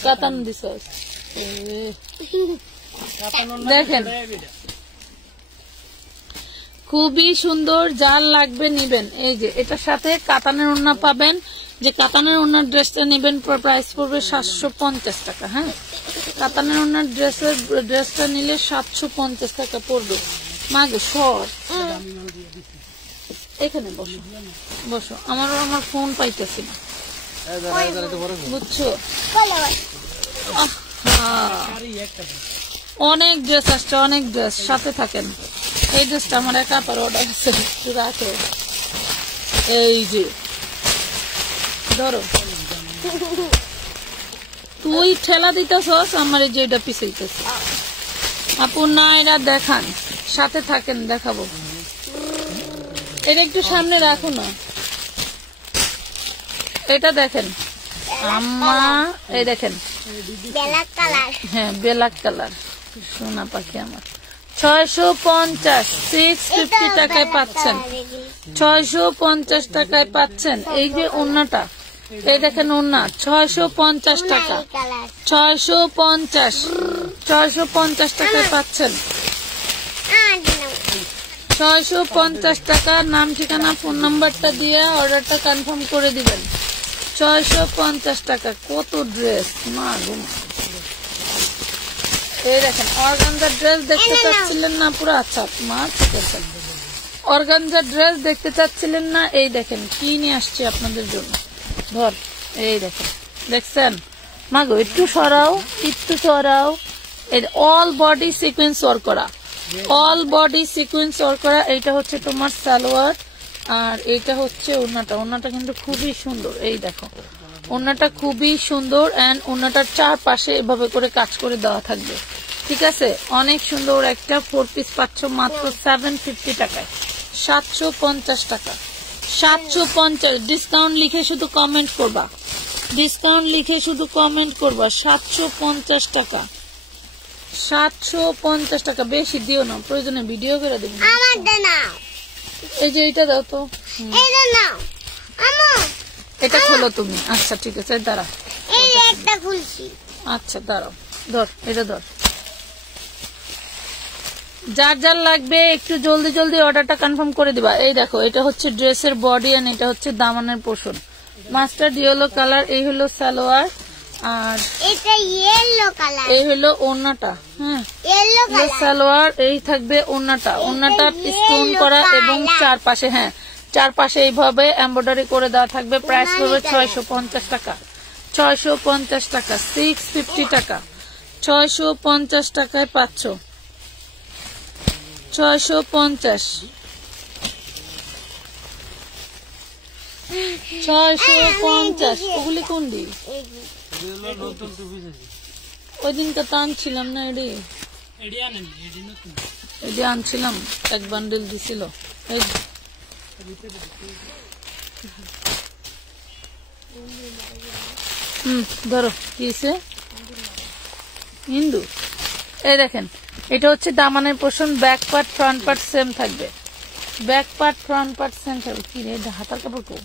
কাতান দিছ। দেখেন খুবই সুন্দর, যার লাগবে নিবেন। এই যে এটার সাথে কাতানের ওড়না পাবেন, যে কাতানের ওড়নার ড্রেসটা নেবেন প্রাইস পড়বে 750 টাকা। হ্যাঁ, কাতানের ওড়নার ড্রেসটা নিলে 750 টাকা পড়বে। মাগে সর, এখানে বসো, আমার ফোন পাইতেছি না, বুঝছো? অনেক ড্রেস আসছে, অনেক ড্রেস, সাথে থাকেন। এই ড্রেসটা আমার একা পার অর্ডার আছে, একটু রাখো। এই যে ধরো, তুই ঠেলা দিতেছস আমার, এই যে এটা পিছাইতেছে। আপু না, এরা দেখান, সাথে থাকেন, দেখাবো। এটা একটু সামনে রাখো না, এটা দেখেন আম্মা, এই দেখেন ব্ল্যাক কালার। হ্যাঁ ব্ল্যাক কালার, সোনা পাখি আমার। 650, 650 টাকায় পাচ্ছেন, 650 টাকায় পাচ্ছেন। এই যে ওন্নাটা, এই দেখেন ওন্না, 650 টাকা, 650, 650 টাকায় পাচ্ছেন, 650 টাকা। নাম ঠিকানা ফোন নাম্বারটা দিয়ে অর্ডারটা কনফার্ম করে দিবেন। 650 টাকা। কত ড্রেস মা গো। এই দেখেন অর্গানজার ড্রেস দেখতে চাচ্ছিলেন না পুরো? আচ্ছা মা ঠিক আছে, অর্গানজার ড্রেস দেখতে চাচ্ছিলেন না? এই দেখেন কি নিয়ে আসছে আপনাদের জন্য। ধর, এই দেখেন, দেখছেন মা গো, একটু সরাও, একটু সরাও। অল বডি সিকোয়েন্স ওয়ার্ক করা, অল বডি সিকোয়েন্স ওয়ার্ক করা। এইটা হচ্ছে তোমার সালোয়ার, আর এইটা হচ্ছে ওড়নাটা। ওড়নাটা কিন্তু খুবই সুন্দর, এই দেখো ওড়নাটা খুবই সুন্দর। এন্ড ওড়নাটার চারপাশে এভাবে করে কাজ করে দেওয়া থাকবে, ঠিক আছে? অনেক সুন্দর একটা 4 পিস পাচ্ছ মাত্র 750 টাকায়, 750 টাকা, 750। ডিসকাউন্ট লিখে শুধু কমেন্ট করবা, ডিসকাউন্ট লিখে শুধু কমেন্ট করবা। 750 টাকা, 750 টাকা। বেশি দিও না, প্রয়োজনে ভিডিও করে দেবো। এই যে এইটা দাও তো, এটা খোলো তুমি। আচ্ছা ঠিক আছে, দাঁড়াও, আচ্ছা দাঁড়াও, ধর এটা ধর। যার যার লাগবে একটু জলদি জলদি অর্ডারটা কনফার্ম করে দিবা। এই দেখো, এটা হচ্ছে ড্রেসের বডি, আর এটা হচ্ছে দামানের পোর্শন, মাস্টার্ড ইয়েলো কালার। এই হলো সালোয়ার, আর এটা ইয়েলো কালার, এই হলো ওড়নাটা। হ্যাঁ, ইয়েলো সালোয়ার, এই থাকবে ওড়নাটা। ওড়নাটা স্টোন করা এবং চারপাশে, হ্যাঁ চারপাশে এইভাবে এমব্রয়ডারি করে দেওয়া থাকবে। প্রাইস পড়বে 650 টাকা, 650 টাকা, 650 টাকা, 650 টাকায় পাচ্ছ, 650, 650। ওগুলি কোন দি? ওই দিনকে তো আনছিলাম না, এডি আনছিলাম, এক বান্ডেল দিছিল। ধরো কি হিন্দু। এই দেখেন, এটা হচ্ছে দামানের portion, back part front part same থাকবে, back part front part same থাকবে। কি রে, হাতার কাপড় কো?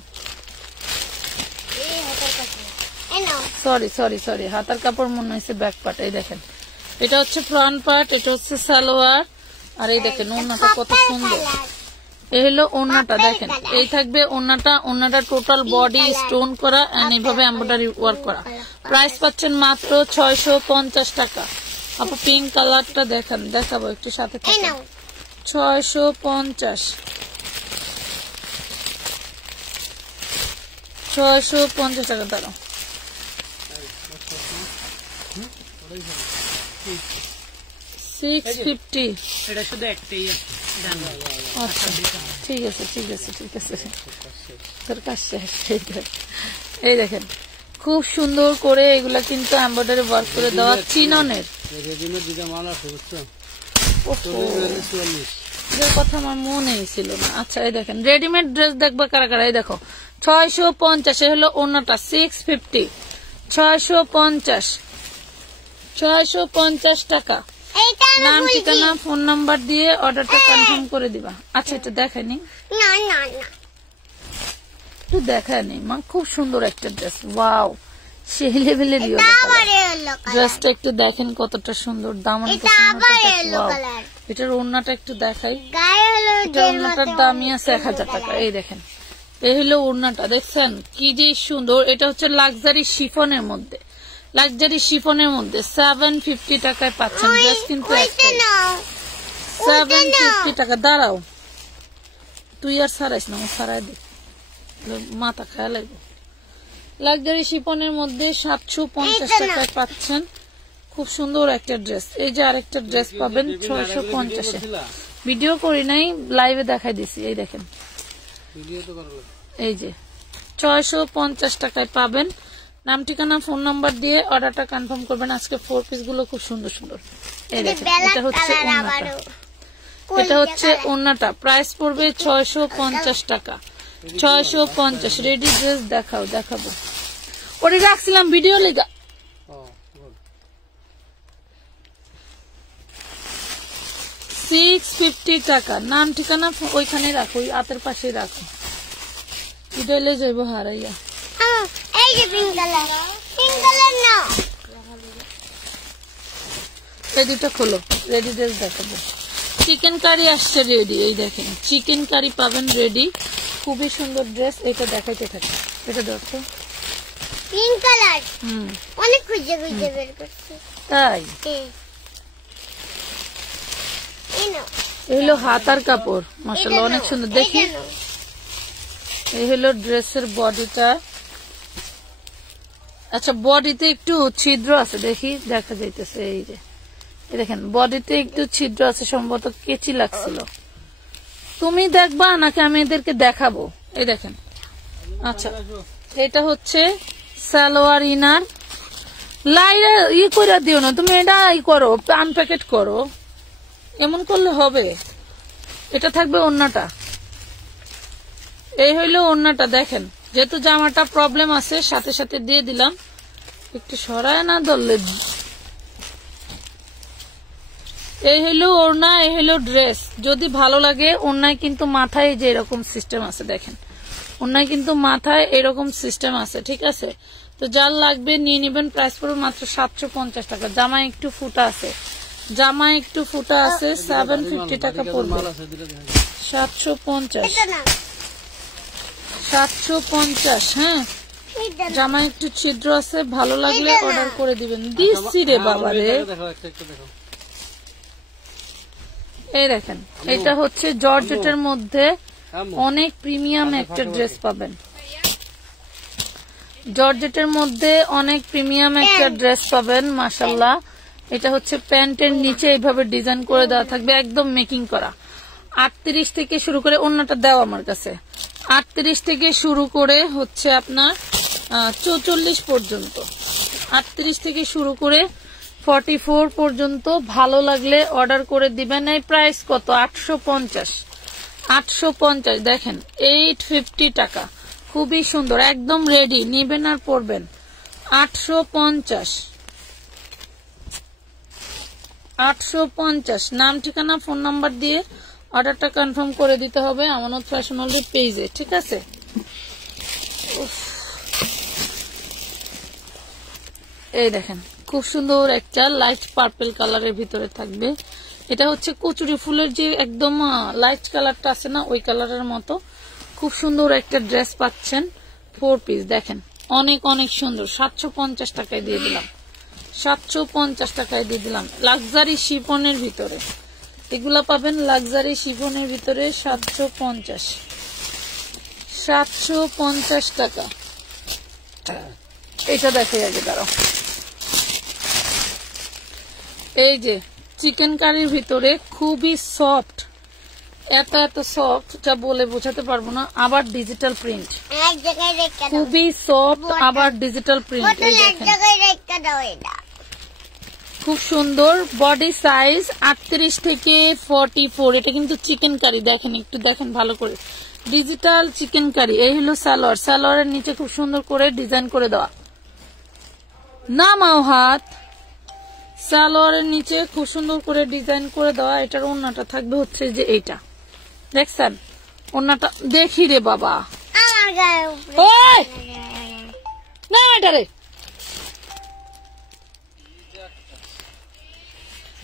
সরি সরি সরি, হাতার কাপড় মনে হয়েছে ব্যাক পার্ট। এই দেখেন, এটা হচ্ছে ফ্রন্ট পার্ট, এটা হচ্ছে সালোয়ার, আর এই দেখেন ওড়নাটা কত সুন্দর। এই হলো ওড়নাটা, দেখেন এই থাকবে ওড়নাটা। ওড়নাটা টোটাল বডি স্টোন করা এন্ড এইভাবে এমব্রয়ডারি ওয়ার্ক করা। প্রাইস পাচ্ছেন মাত্র 650 টাকা। আপু পিঙ্ক কালারটা দেখেন, দেখাবো একটু সাথে থাকেন। 650, 650 টাকা। দাঁড়াও, 650। এটা শুধু একটাই আছে। আচ্ছা ঠিক আছে ঠিক আছে ঠিক আছে, তোর কাজ শেষ। এই দেখেন খুব সুন্দর করে এগুলা কিন্তু এমব্রয়ডারি ওয়ার্ক করে দেওয়া চিননের। রেডিমেড দুটো মাল আছে, বুঝছো? এর কথা আমার মনেই ছিল না। আচ্ছা এই দেখেন রেডিমেড ড্রেস দেখবা কারা কারা। এই দেখো 650 হলো ওনাটা, 650, 650, 650 টাকা। নাম ঠিকানা ফোন নাম্বার দিয়ে অর্ডারটা কনফার্ম করে দিবা। আচ্ছা এটা দেখায়নি, একটু দেখায়নি মা, খুব সুন্দর একটা ড্রেস, ওয়াও সেই লেভেলের ড্রেসটা একটু দেখেন কতটা সুন্দর। দামান এটার ওড়নাটা একটু দেখাই, ওড়নাটার দামই আছে 1000 টাকা। এই দেখেন এই হলো ওড়নাটা, দেখছেন কি যে সুন্দর। এটা হচ্ছে লাক্সারি শিফনের মধ্যে, লাক্সারি শিফনের মধ্যে 750 টাকায় পাচ্ছেন ড্রেস কিন্তু 750 টাকা। দাঁড়াও তুই আর সারাইস না, সারাই দে, মাথা খায়া লাগবে। লাক্সারি শিফনের মধ্যে 750 টাকায় পাচ্ছেন, খুব সুন্দর একটা ড্রেস। এই যে আরেকটা ড্রেস পাবেন 650-এ। ভিডিও করি নাই, লাইভে দেখাই দিছি। এই দেখেন, এই যে 650 টাকায় পাবেন। নাম ঠিকানা ফোন নাম্বার দিয়ে অর্ডারটা কনফার্ম করবেন। আজকে 4 পিস গুলো খুব সুন্দর সুন্দর। এই দেখেন, এটা হচ্ছে ওড়নাটা, এটা হচ্ছে ওড়নাটা। প্রাইস পড়বে 650 টাকা। 650। রেডি ড্রেস দেখাবো। ওটা রাখছিলাম ভিডিও লেগা। 650 টাকা। নাম ঠিকানা ওইখানে রাখো, ওই হাতের পাশে রাখো। ইডলে যাইব হারাইয়া। এই যে পিঙ্ক কালার না, এই দুটো খোলো, রেডি ড্রেস দেখাবো। চিকেন কারি আসছে রেডি। এই দেখেন, চিকেন কারি পাবেন রেডি। খুবই সুন্দর ড্রেস। এটা দেখাইতে থাকে, এটা দেখো পিঙ্ক কালার। অনেক খুঁজে বের করছি। তাই এই হলো হাতার কাপড়, মাশাআল্লাহ অনেক সুন্দর। দেখি, এই হলো ড্রেসের বডিটা। আচ্ছা, বডিতে একটু ছিদ্র আছে, দেখি দেখা যাইতেছে। এই যে দেখেন, বডিতে একটু ছিদ্র আছে, সম্ভবত কেচি লাগছিল। তুমি দেখবা নাকি আমি এদেরকে দেখাবো? এই দেখেন। আচ্ছা, এটা হচ্ছে সালোয়ার ইনার। লাইরা করে দিও না তুমি, এটা করো, আনপ্যাকেট করো, এমন করলে হবে। এটা থাকবে ওড়নাটা। এই হইলো ওড়নাটা। দেখেন, যেহেতু জামাটা প্রবলেম আছে সাথে সাথে দিয়ে দিলাম। একটু সরায় না ধরলে। এই হইলো ওড়না, এই হইলো ড্রেস। যদি ভালো লাগে, ওড়নায় কিন্তু মাথায় যে এরকম সিস্টেম আছে, দেখেন ওড়নায় কিন্তু মাথায় এরকম সিস্টেম আছে, ঠিক আছে? তো যার লাগবে নিয়ে নেবেন। প্রাইস পড়বে মাত্র 750 টাকা। জামা একটু ফুটা আছে, 750 টাকা পড়বে। 750। হ্যাঁ, জামা একটু ছিদ্র আছে, ভালো লাগলে অর্ডার করে দিবেন। দিচ্ছি রে বাবা রে। এই দেখেন, এটা হচ্ছে জর্জেটের মধ্যে অনেক প্রিমিয়াম একটা ড্রেস পাবেন। জর্জেটের মধ্যে অনেক প্রিমিয়াম একটা ড্রেস পাবেন, মাশাআল্লাহ। এটা হচ্ছে প্যান্টের নিচে এইভাবে ডিজাইন করে দেওয়া থাকবে, একদম মেকিং করা। 38 থেকে শুরু করে, ওড়নাটা দেওয়া আমার কাছে, 38 থেকে শুরু করে হচ্ছে আপনার 44 পর্যন্ত। 38 থেকে শুরু করে 44 পর্যন্ত। ভালো লাগলে অর্ডার করে দিবেন। এই প্রাইস কত? 850। 850। দেখেন, 850 টাকা। খুবই সুন্দর, একদম রেডি, নিবেন আর পরবেন। 850। 850। নাম ঠিকানা ফোন নাম্বার দিয়ে অর্ডারটা কনফার্ম করে দিতে হবে আমানত ফ্যাশন ওয়ার্ল্ড পেজে, ঠিক আছে? এই দেখেন, খুব সুন্দর একটা লাইট পার্পল কালারের ভিতরে থাকবে। এটা হচ্ছে কচুরি ফুলের যে একদম লাইট কালারটা আছে না, ওই কালারের মতো। খুব সুন্দর একটা ড্রেস পাচ্ছেন, 4 পিস। দেখেন, অনেক অনেক সুন্দর। 750 টাকায় দিয়ে দিলাম। 750 টাকায় দিয়ে দিলাম। লাক্সারি শিফনের ভিতরে এগুলা পাবেন, লাক্সারি শিফনের ভিতরে 750। 750 টাকা। এটা দেখে আগে দাঁড়াও। এই যে চিকেন কারির ভিতরে খুবই সফট, এত সফট যা বলে বোঝাতে পারবো না। আবার ডিজিটাল প্রিন্ট, খুবই সফট, আবার ডিজিটাল প্রিন্ট। এই দেখেন, খুব সুন্দর। বডি সাইজ 38 থেকে 44। এটা কিন্তু চিকেন কারি, দেখেন একটু দেখেন ভালো করে, ডিজিটাল চিকেন কারি। এই হলো সালোয়ার, সালোয়ারের নিচে খুব সুন্দর করে ডিজাইন করে দেওয়া। নামাও হাত। সালোয়ারের নিচে খুব সুন্দর করে ডিজাইন করে দেওয়া। এটার ওড়নাটা থাকবে হচ্ছে যে এইটা, দেখছেন ওড়নাটা? দেখি রে বাবা, না এটা রে।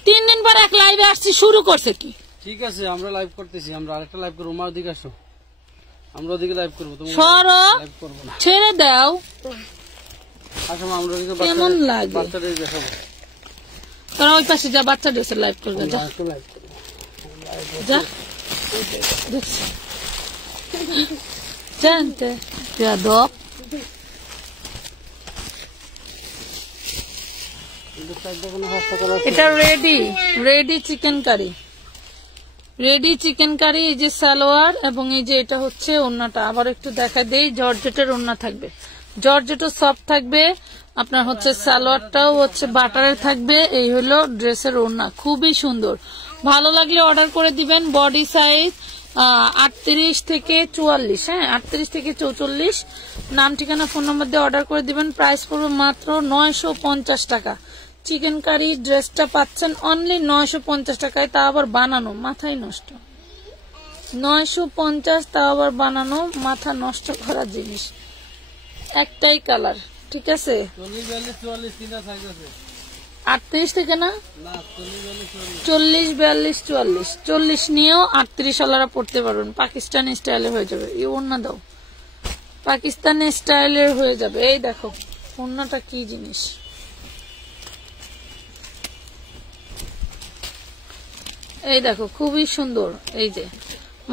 3 দিন পর এক লাইভে আসছি, শুরু করছে কি? ঠিক আছে, আমরা লাইভ করতেছি। আমরা আরেকটা লাইভ করবো। আমার দিকে আসো, আমরা ওদিকে লাইভ করবো। সরো, ছেড়ে দাও। আসো, আমরা কেমন লাগে বাচ্চাদের দেখাবো। তোরা ওই পাশে যা, বাচ্চা ড্রেসের লাইভ করবে যা, যা। দেখছি জানতে কিন্তু চারটা কোনো হাসা করা এটা ready chicken curry, ready chicken curry. এই যে সালোয়ার এবং এই যে এটা হচ্ছে ওড়নাটা। আবার একটু দেখা দেই, জর্জেটের ওড়না থাকবে, জর্জেটও সফট থাকবে। আপনার হচ্ছে সালোয়ারটাও হচ্ছে বাটারের থাকবে। এই হলো ড্রেসের ওড়না, খুবই সুন্দর। ভালো লাগলে অর্ডার করে দিবেন। বডি সাইজ 38 থেকে 44, হ্যাঁ 38 থেকে 44। নাম ঠিকানা ফোন নম্বর দিয়ে অর্ডার করে দিবেন। প্রাইস পড়বে মাত্র 950 টাকা। চিকেন কারি ড্রেসটা পাচ্ছেন অনলি 950 টাকায়, তা আবার বানানো, মাথায় নষ্ট। 950, তা আবার বানানো, মাথা নষ্ট করা জিনিস। একটাই কালার, ঠিক আছে। 38 থেকে না, 40, 42, 44, 40 নিয়েও 38 ওয়ালারা পড়তে পারবেন। পাকিস্তানি স্টাইলে হয়ে যাবে। এই ওড়না দাও, পাকিস্তানি স্টাইলের হয়ে যাবে। এই দেখো ওড়নাটা কি জিনিস, এই দেখো খুবই সুন্দর। এই যে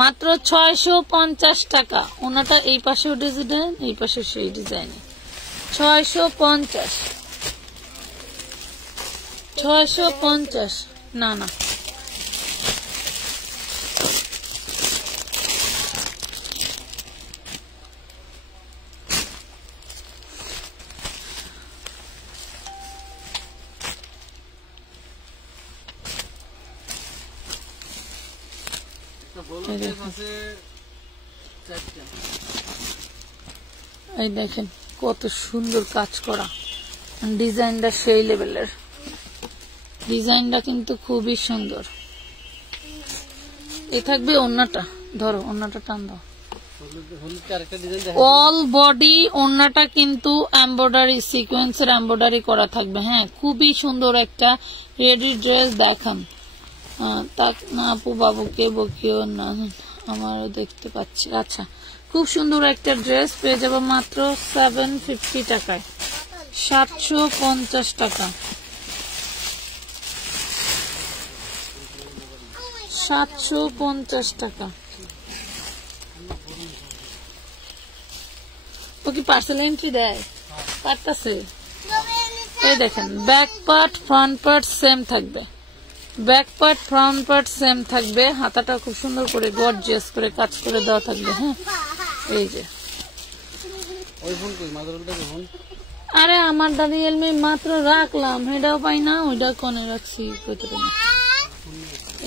মাত্র 650 টাকা। ওনাটা এই পাশেও ডিজাইন, এই পাশে সেই ডিজাইন। 650, 650 না না, এই দেখেন কত সুন্দর কাজ করা, ডিজাইনটা সেই লেভেলের। ডিজাইনটা কিন্তু খুবই সুন্দর। এই থাকবে ওড়নাটা, ধরো ওড়নাটা টান দাও। অল বডি ওড়নাটা কিন্তু এমব্রয়ডারি, সিকোয়েন্সের এমব্রয়ডারি করা থাকবে। হ্যাঁ খুবই সুন্দর একটা রেডি ড্রেস। দেখান তাক না আপু, বাবুকে বকিও না, আমারও দেখতে পাচ্ছি। আচ্ছা, খুব সুন্দর একটা ড্রেস পেয়ে যাবো মাত্র 750 টাকায়, 750 টাকা, 750 টাকা। ও কি পার্সেল এন্ট্রি দেয়? পারতাছে। এই দেখেন back part front part same থাকবে, back part front part same থাকবে। হাতাটা খুব সুন্দর করে গর্জিয়াস করে কাজ করে দেওয়া থাকবে। হ্যাঁ এই যে, আরে আমার রিয়েলমি মাত্র রাখলাম, এটাও পাই না, ওইটা কোনে রাখছি।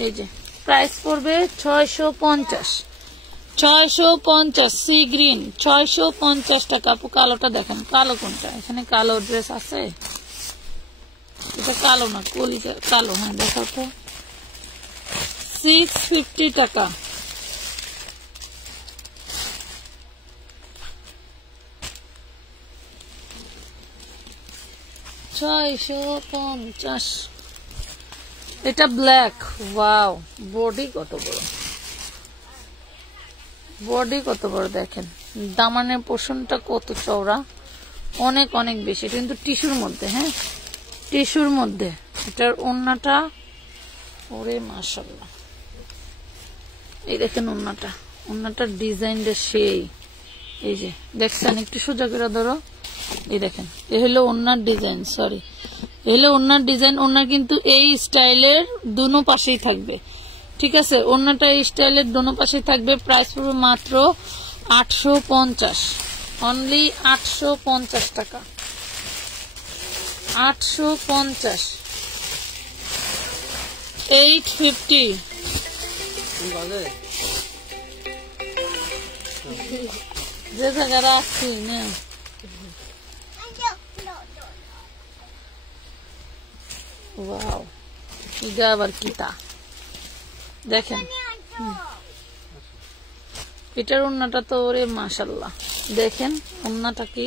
এই যে প্রাইস পড়বে 650, 650 সি গ্রিন, 650 টাকা। আপু কালোটা দেখেন, কালো কোনটা? এখানে কালো ড্রেস আছে, এটা কালো না, কলিজা কালো। হ্যাঁ দেখাও তো। 650 টাকা। $650। এটা ব্ল্যাক। ওয়াও, বডি কত বড়, বডি কত বড় দেখেন। দামানের পোর্শনটা কত চওড়া, অনেক অনেক বেশি। কিন্তু টিস্যুর মধ্যে, হ্যাঁ টিস্যুর মধ্যে। এটার ওড়নাটা, ওরে মাশাআল্লাহ, এই দেখেন ওড়নাটা, ওড়নাটার ডিজাইনটা সেই। এই যে দেখছেন, একটু সোজা করে ধরো। এই দেখেন, এ হলো ওড়নার ডিজাইন, সরি এ হলো ওড়নার ডিজাইন। ওড়না কিন্তু এই স্টাইলের দুনো পাশেই থাকবে, ঠিক আছে। ওড়নাটা এই স্টাইলের দুনো পাশেই থাকবে। প্রাইস পড়বে মাত্র 850, অনলি 850 টাকা, 850। 850 যে জায়গায় রাখছি না। ওয়াও, এটা আবার কিতা দেখেন। এটার ওড়নাটা তো ওরে মাশাআল্লাহ, দেখেন ওড়নাটা কি।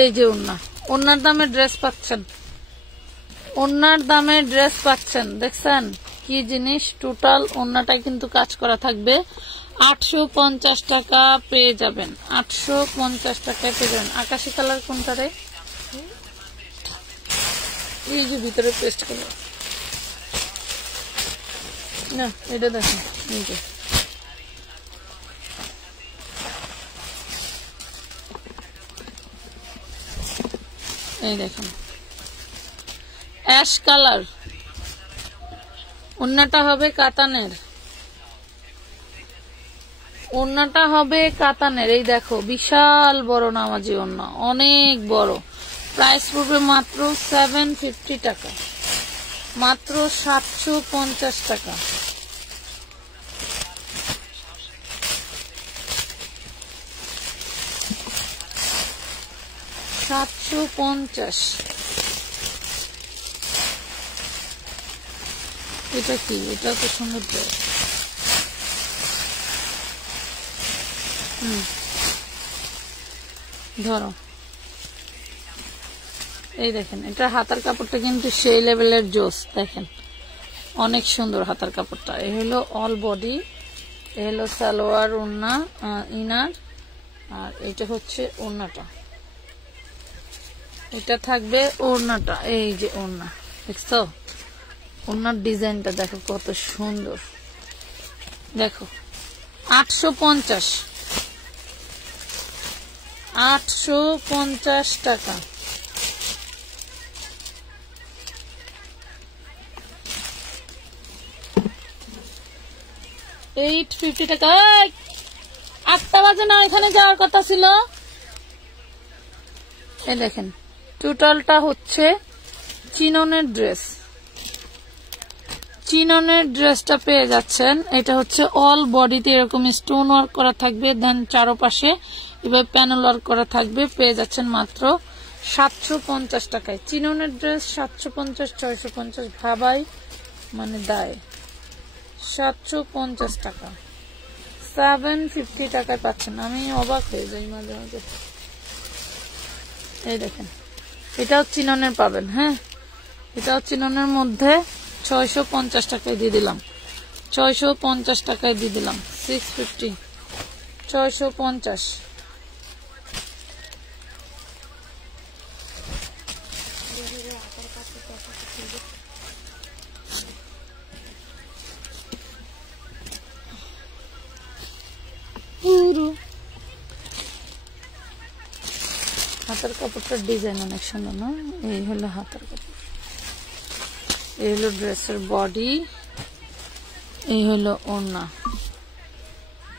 এই যে ওড়না, ওড়নার দামে ড্রেস পাচ্ছেন, ওড়নার দামে ড্রেস পাচ্ছেন। দেখছেন কি জিনিস। টোটাল ওড়নাটাই কিন্তু কাজ করা থাকবে। 850 টাকা পেয়ে যাবেন, 850 টাকায় পেয়ে যাবেন। আকাশি কালার কোনটা রে? এই যে ভিতরে পেস্ট করে না, এটা দেখেন। এই যে এই দেখুন অ্যাশ কালার, ওড়নাটা হবে কাতানের, ওড়নাটা হবে কাতানের। এই দেখো বিশাল বড় নামাজি ওড়না, অনেক বড়। প্রাইস পড়বে মাত্র 750 টাকা, মাত্র 750 টাকা। এটা কি? এটা তো সুন্দর ড্রেস। ধরো এই দেখেন, এটা হাতার কাপড়টা কিন্তু সেই লেভেলের জোস, দেখেন অনেক সুন্দর হাতার কাপড়টা। এই হলো অল বডি, এই হলো সালোয়ার ওড়না ইনার, আর এটা হচ্ছে ওড়নাটা। এটা থাকবে ওড়নাটা, এই যে ওড়না, দেখছো ওড়নার ডিজাইনটা দেখো কত সুন্দর। দেখো 850, 850 টাকা। $850 টাকা। 8টা বাজে না, এখানে যাওয়ার কথা ছিল। এই দেখেন টোটালটা হচ্ছে চিননের ড্রেস, চিননের ড্রেসটা পেয়ে যাচ্ছেন। এটা হচ্ছে অল বডিতে এরকম স্টোন ওয়ার্ক করা থাকবে, দেন চারপাশে এভাবে প্যানেল ওয়ার্ক করা থাকবে। পেয়ে যাচ্ছেন মাত্র 750 টাকায়। চিননের ড্রেস 750, 650 ভাবাই মানে দায়। 750 টাকা, 750 টাকায় পাচ্ছেন। আমি অবাক হয়ে যাই মাঝে মাঝে। এই দেখেন এটাও চিননের পাবেন। হ্যাঁ, এটাও চিননের মধ্যে 650 টাকায় দিয়ে দিলাম, 650 টাকায় দিয়ে দিলাম। 650, 650। হাতের কাপড়টার ডিজাইন অনেক সুন্দর না? এই হলো হাতের কাপড়, এই হলো ড্রেসের বডি, এই হলো ওড়না।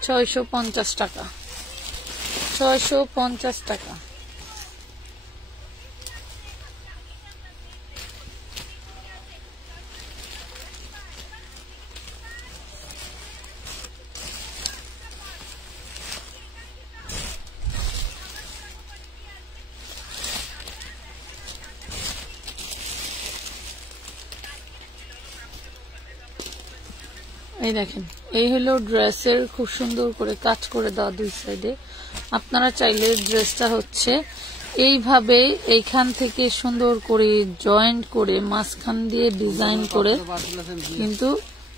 650 টাকা, 650 টাকা। এই দেখেন এই হলো ড্রেসের খুব সুন্দর করে কাজ করে দেওয়া দুই সাইডে। আপনারা চাইলে ড্রেসটা হচ্ছে এইভাবে এইখান থেকে সুন্দর করে জয়েন্ট করে মাঝখান দিয়ে ডিজাইন করে কিন্তু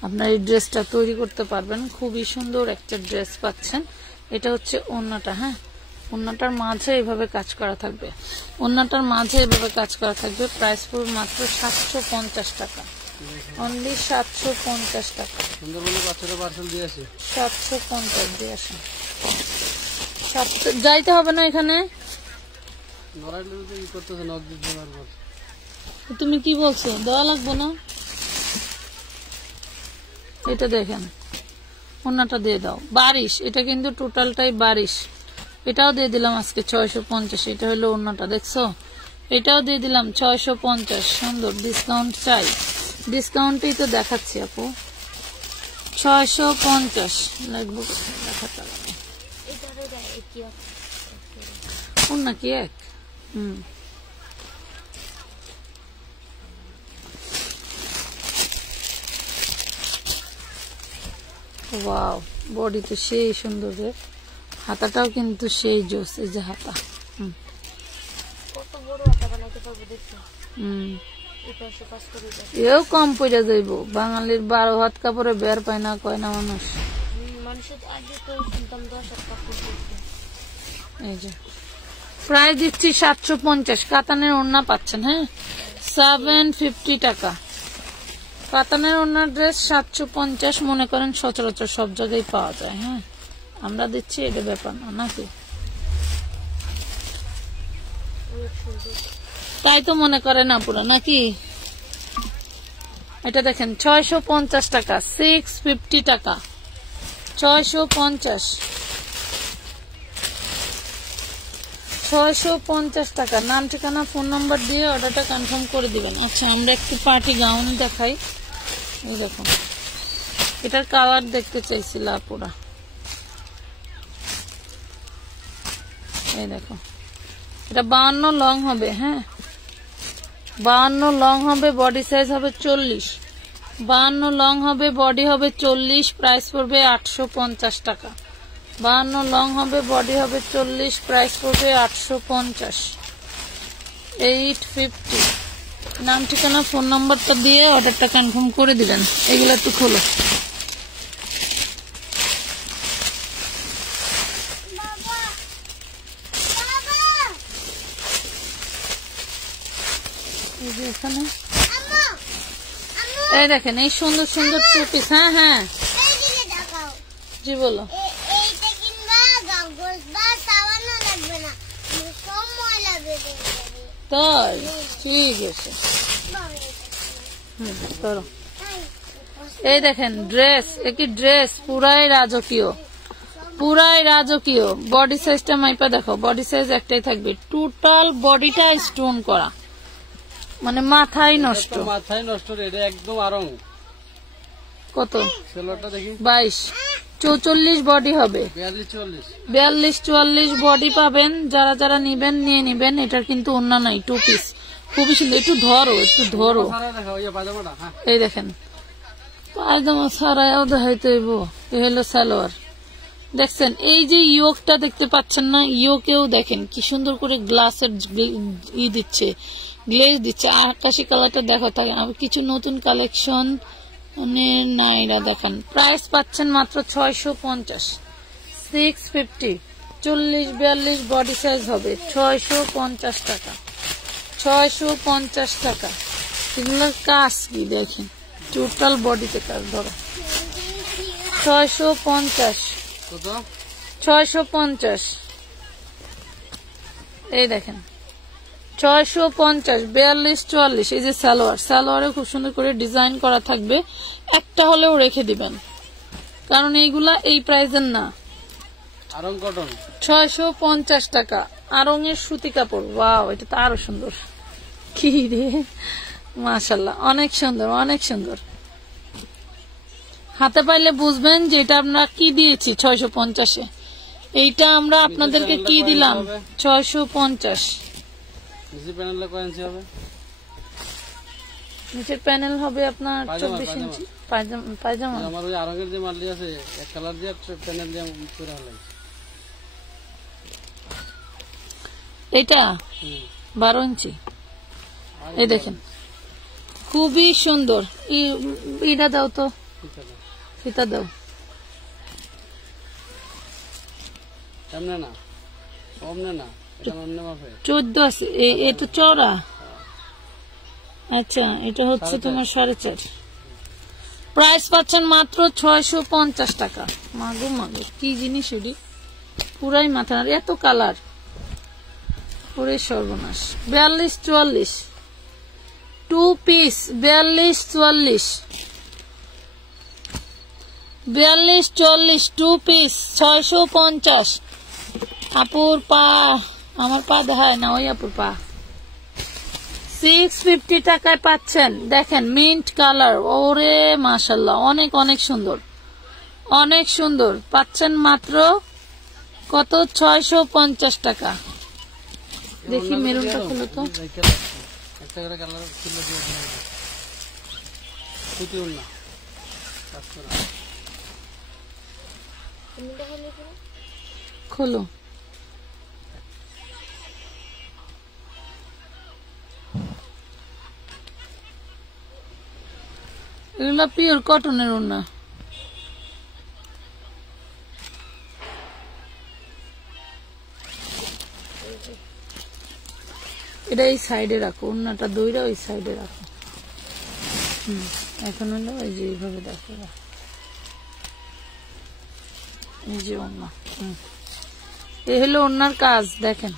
আপনার এই ড্রেসটা তৈরি করতে পারবেন। খুবই সুন্দর একটা ড্রেস পাচ্ছেন। এটা হচ্ছে ওড়নাটা। হ্যাঁ, ওড়নাটার মাঝে এইভাবে কাজ করা থাকবে, ওড়নাটার মাঝে এইভাবে কাজ করা থাকবে। প্রাইস পড়বে মাত্র 750 টাকা, অনলি 750 টাকা। সুন্দরবনে বাচ্চারা পার্সেল দিয়ে আসে, 750 দিয়ে আসেন। যাইতে হবে না এখানে। তুমি কি বলছো, দেওয়া লাগবে না? এটা দেখেন ওড়নাটা দিয়ে দাও, 22। এটা কিন্তু টোটালটাই 22। এটাও দিয়ে দিলাম আজকে 650। এটা হলো ওড়নাটা, দেখছো? এটাও দিয়ে দিলাম 650। সুন্দর ডিসকাউন্ট চাই, ডিসকাউন্টেই তো দেখাচ্ছি আপু। 650 লাগবে, দেখাতে হবে ওড়না কি এক। ওয়াও, বডি তো সেই সুন্দর রে, হাতাটাও কিন্তু সেই জোস। এই যে হাতা, এও কম পড়ে যাইব। বাঙালির 12 হাত কাপড়ে বের পায় না, কয় না মানুষ। এই যে প্রাইস দিচ্ছি 750। কাতানের ওড়না পাচ্ছেন। হ্যাঁ, 750 টাকা কাতানের ওড়নার ড্রেস। 750 মনে করেন সচরাচর সব জায়গায় পাওয়া যায়। হ্যাঁ, আমরা দিচ্ছি, এটা ব্যাপার না নাকি? তাই তো মনে করে না পুরো নাকি। এটা দেখেন 650 টাকা, 650 টাকা, 650, 650 টাকা। নাম ঠিকানা ফোন নাম্বার দিয়ে অর্ডারটা কনফার্ম করে দিবেন। আচ্ছা আমরা একটু পার্টি গাউন দেখাই। এই দেখুন, এটার কালার দেখতে চাইছিল আপুরা। এই দেখো, এটা 52 লং হবে। হ্যাঁ 52 লং হবে, বডি সাইজ হবে 40। 52 লং হবে, বডি হবে 40, প্রাইস পড়বে 850 টাকা। 52 লং হবে, বডি হবে 40, প্রাইস পড়বে 850, 850। নাম ঠিকানা ফোন নাম্বারটা দিয়ে অর্ডারটা কনফার্ম করে দিবেন। এগুলো একটু খোলো। এখানে এই দেখেন, এই সুন্দর সুন্দর টু পিস। হ্যাঁ হ্যাঁ জি বলো। তাই ঠিক আছে, করো। এই দেখেন ড্রেস, একই ড্রেস পুরাই রাজকীয়, পুরাই রাজকীয়। বডি সাইজটা মাইপা দেখো, বডি সাইজ একটাই থাকবে। টোটাল বডিটা স্টোন করা, মানে মাথায় নষ্ট, মাথায় নষ্ট। এটা একদম আরং। কত? সেলোটা দেখি 22, 44 বডি হবে। 42, 44 বডি পাবেন। যারা যারা নিবেন নিয়ে নিবেন। এটার কিন্তু ওন্না নাই, টু পিস, খুবই সুন্দর। একটু ধরো, একটু ধরো। এই দেখেন পায়জামা ছাড়াও দেখাইতে হইব। এ হলো সালোয়ার। দেখছেন এই যে ইয়োকটা দেখতে পাচ্ছেন না, ইয়োকেও দেখেন কি সুন্দর করে গ্লাসের ই দিচ্ছে, গ্লেজ দিচ্ছে। আকাশি কালারটা দেখো থাকে। কিছু নতুন কালেকশন নাইরা দেখান। প্রাইস পাচ্ছেন মাত্র 650, 650, 40-42 বডি সাইজ হবে 650 টাকা, 650 টাকা। এগুলোর কাজ কি দেখেন, টোটাল বডিতে কাজ। ধরো 650, 650। এই দেখেন 650, 42-44। এই যে সালোয়ার, সালোয়ারে খুব সুন্দর করে ডিজাইন করা থাকবে। একটা হলেও রেখে দিবেন, কারণ এইগুলা এই প্রাইজের না। আরং কটন 650 টাকা। আরং এর সুতি কাপড়। ওয়াও, এটা তো আরো সুন্দর। কি রে, মাশাআল্লাহ, অনেক সুন্দর, অনেক সুন্দর। হাতে পাইলে বুঝবেন যে এটা আমরা কি দিয়েছি 650-এ। এইটা আমরা আপনাদেরকে কি দিলাম 650। নিচের প্যানেল হবে আপনার 24 ইঞ্চি পায়জামা। আমার ওই আরঙের যে মালটি আছে এক কালার দিয়ে প্যানেল দিয়ে করে হলাই। এটা 12 ইঞ্চি। এই দেখেন খুবই সুন্দর। এটা দাও তো, ফিতা দাও। সামনে না, সামনে না, এটা অন্য মাপে 14 আছে। এটা চওড়া। আচ্ছা, এটা হচ্ছে তোমার 4.5। প্রাইস পাচ্ছেন মাত্র 650 টাকা। মাগো মাগো, কি জিনিস এটি, পুরাই মাথা। এত কালার, পুরে সর্বনাশ। 42-44 টু পিস, 42-44, 42-44 টু পিস 650। আপুর পা, আমার পা দেখায় না, ওই আপুর পা। 650 টাকায় পাচ্ছেন। দেখেন মিন্ট কালার, ওরে মাশাআল্লাহ, অনেক অনেক সুন্দর, অনেক সুন্দর। পাচ্ছেন মাত্র কত? 650 টাকা। দেখি মেরুনটা খুলো তো। খোলো। এগুলা পিওর কটনের ওড়না। এটা এই সাইডে রাখো, ওড়নাটা দইরা ওই সাইডে রাখো। এখন হলো ওই যে এইভাবে দেখো, এই যে ওড়না। এই হলো ওড়নার কাজ। দেখেন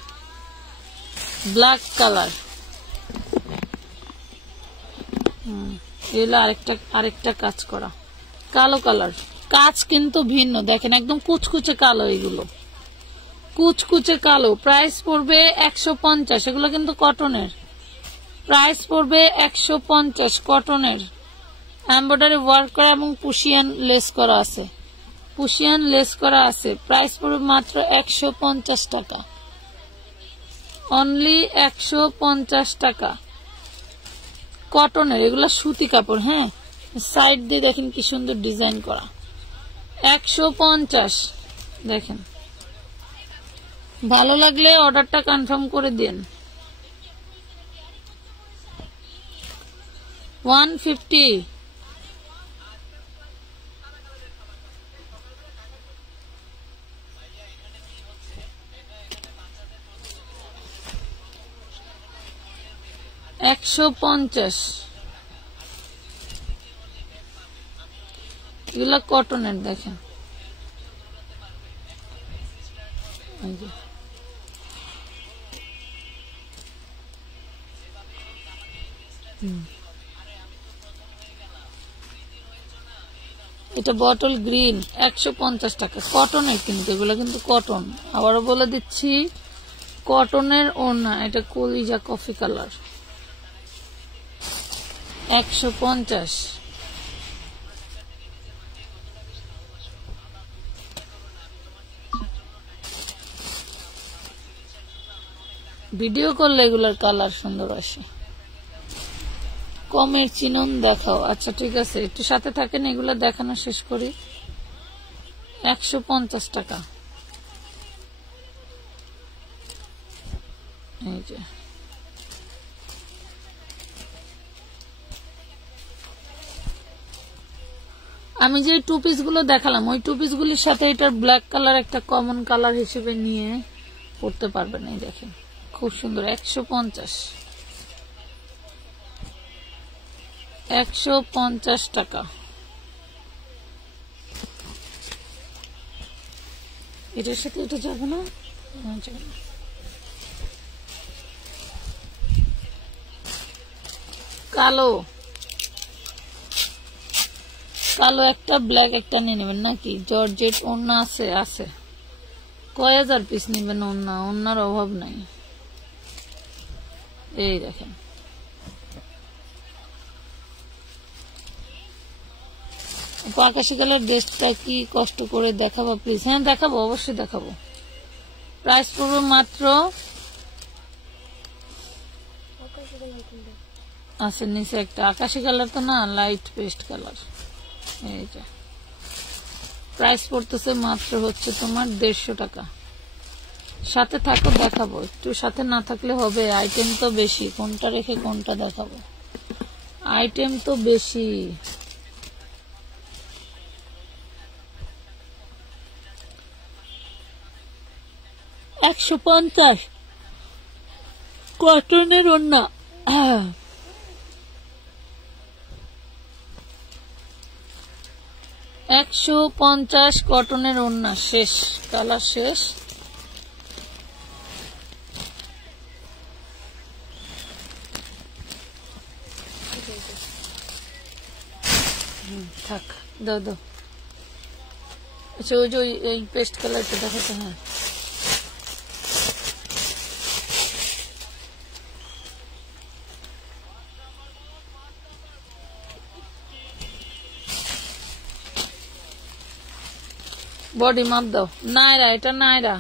ব্ল্যাক কালার, এগুলো আরেকটা কাজ করা কালো কালার, কাজ কিন্তু ভিন্ন। দেখেন একদম কুচকুচে কালো, এগুলো কুচকুচে কালো। প্রাইস পড়বে 150। এগুলো কিন্তু কটনের। প্রাইস পড়বে 150 কটনের। এমব্রয়ডারি ওয়ার্ক করা এবং পুশিয়ান লেস করা আছে, পুশিয়ান লেস করা আছে। প্রাইস পড়বে মাত্র 150 টাকা, অনলি 150 টাকা কটনের। এগুলা সুতি কাপড়। হ্যাঁ, সাইড দিয়ে দেখেন কি সুন্দর ডিজাইন করা। 150। দেখেন, ভালো লাগলে অর্ডারটা কনফার্ম করে দিন। 150। $150। এগুলা কটনের। দেখেন এটা বটল গ্রিন, 150 টাকা কটনের। কিন্তু এগুলো কিন্তু কটন। আবারও বলে দিচ্ছি, কটনের ওড়না। এটা কলিজা কফি কালার, 150। ভিডিও করলে এগুলার কালার সুন্দর আসে। কমের চিনন দেখাও। আচ্ছা ঠিক আছে, একটু সাথে থাকেন, এগুলা দেখানো শেষ করি। 150 টাকা। এই যে আমি যে টু পিস গুলো দেখালাম, ওই টু পিস গুলির সাথে এটার ব্ল্যাক কালার একটা কমন কালার হিসেবে নিয়ে পড়তে পারবেন। এই দেখেন খুব সুন্দর। 150। 150 টাকা। এটার সাথে এটা যাবে না। কালো কালো একটা, ব্ল্যাক একটা নিয়ে নেবেন নাকি? জর্জেট ওড়না আছে, আছে। কয় হাজার পিস নেবেন ওড়না? ওড়নার অভাব নাই। এই দেখেন, আকাশি কালার ড্রেসটা কি কষ্ট করে দেখাবো প্লিজ? হ্যাঁ দেখাবো, অবশ্যই দেখাবো। প্রাইস পড়বে মাত্র, আছে নিচে একটা আকাশি কালার, তো না, লাইট পেস্ট কালার। এই যে প্রাইস পড়তেছে মাত্র হচ্ছে তোমার 150 টাকা। সাথে থাকো, দেখাবো। একটু সাথে না থাকলে হবে, আইটেম তো বেশি, কোনটা রেখে কোনটা দেখাবো, আইটেম তো বেশি। $150 কটনের ওড়না। 150 কটনের ওড়না। শেষ, কালার শেষ। থাক, দাও দাও। আচ্ছা, ওই যে এই পেস্ট কালারটা দেখাতে। হ্যাঁ, বডি মাপ দাও। নাইরা, এটা নাইরা।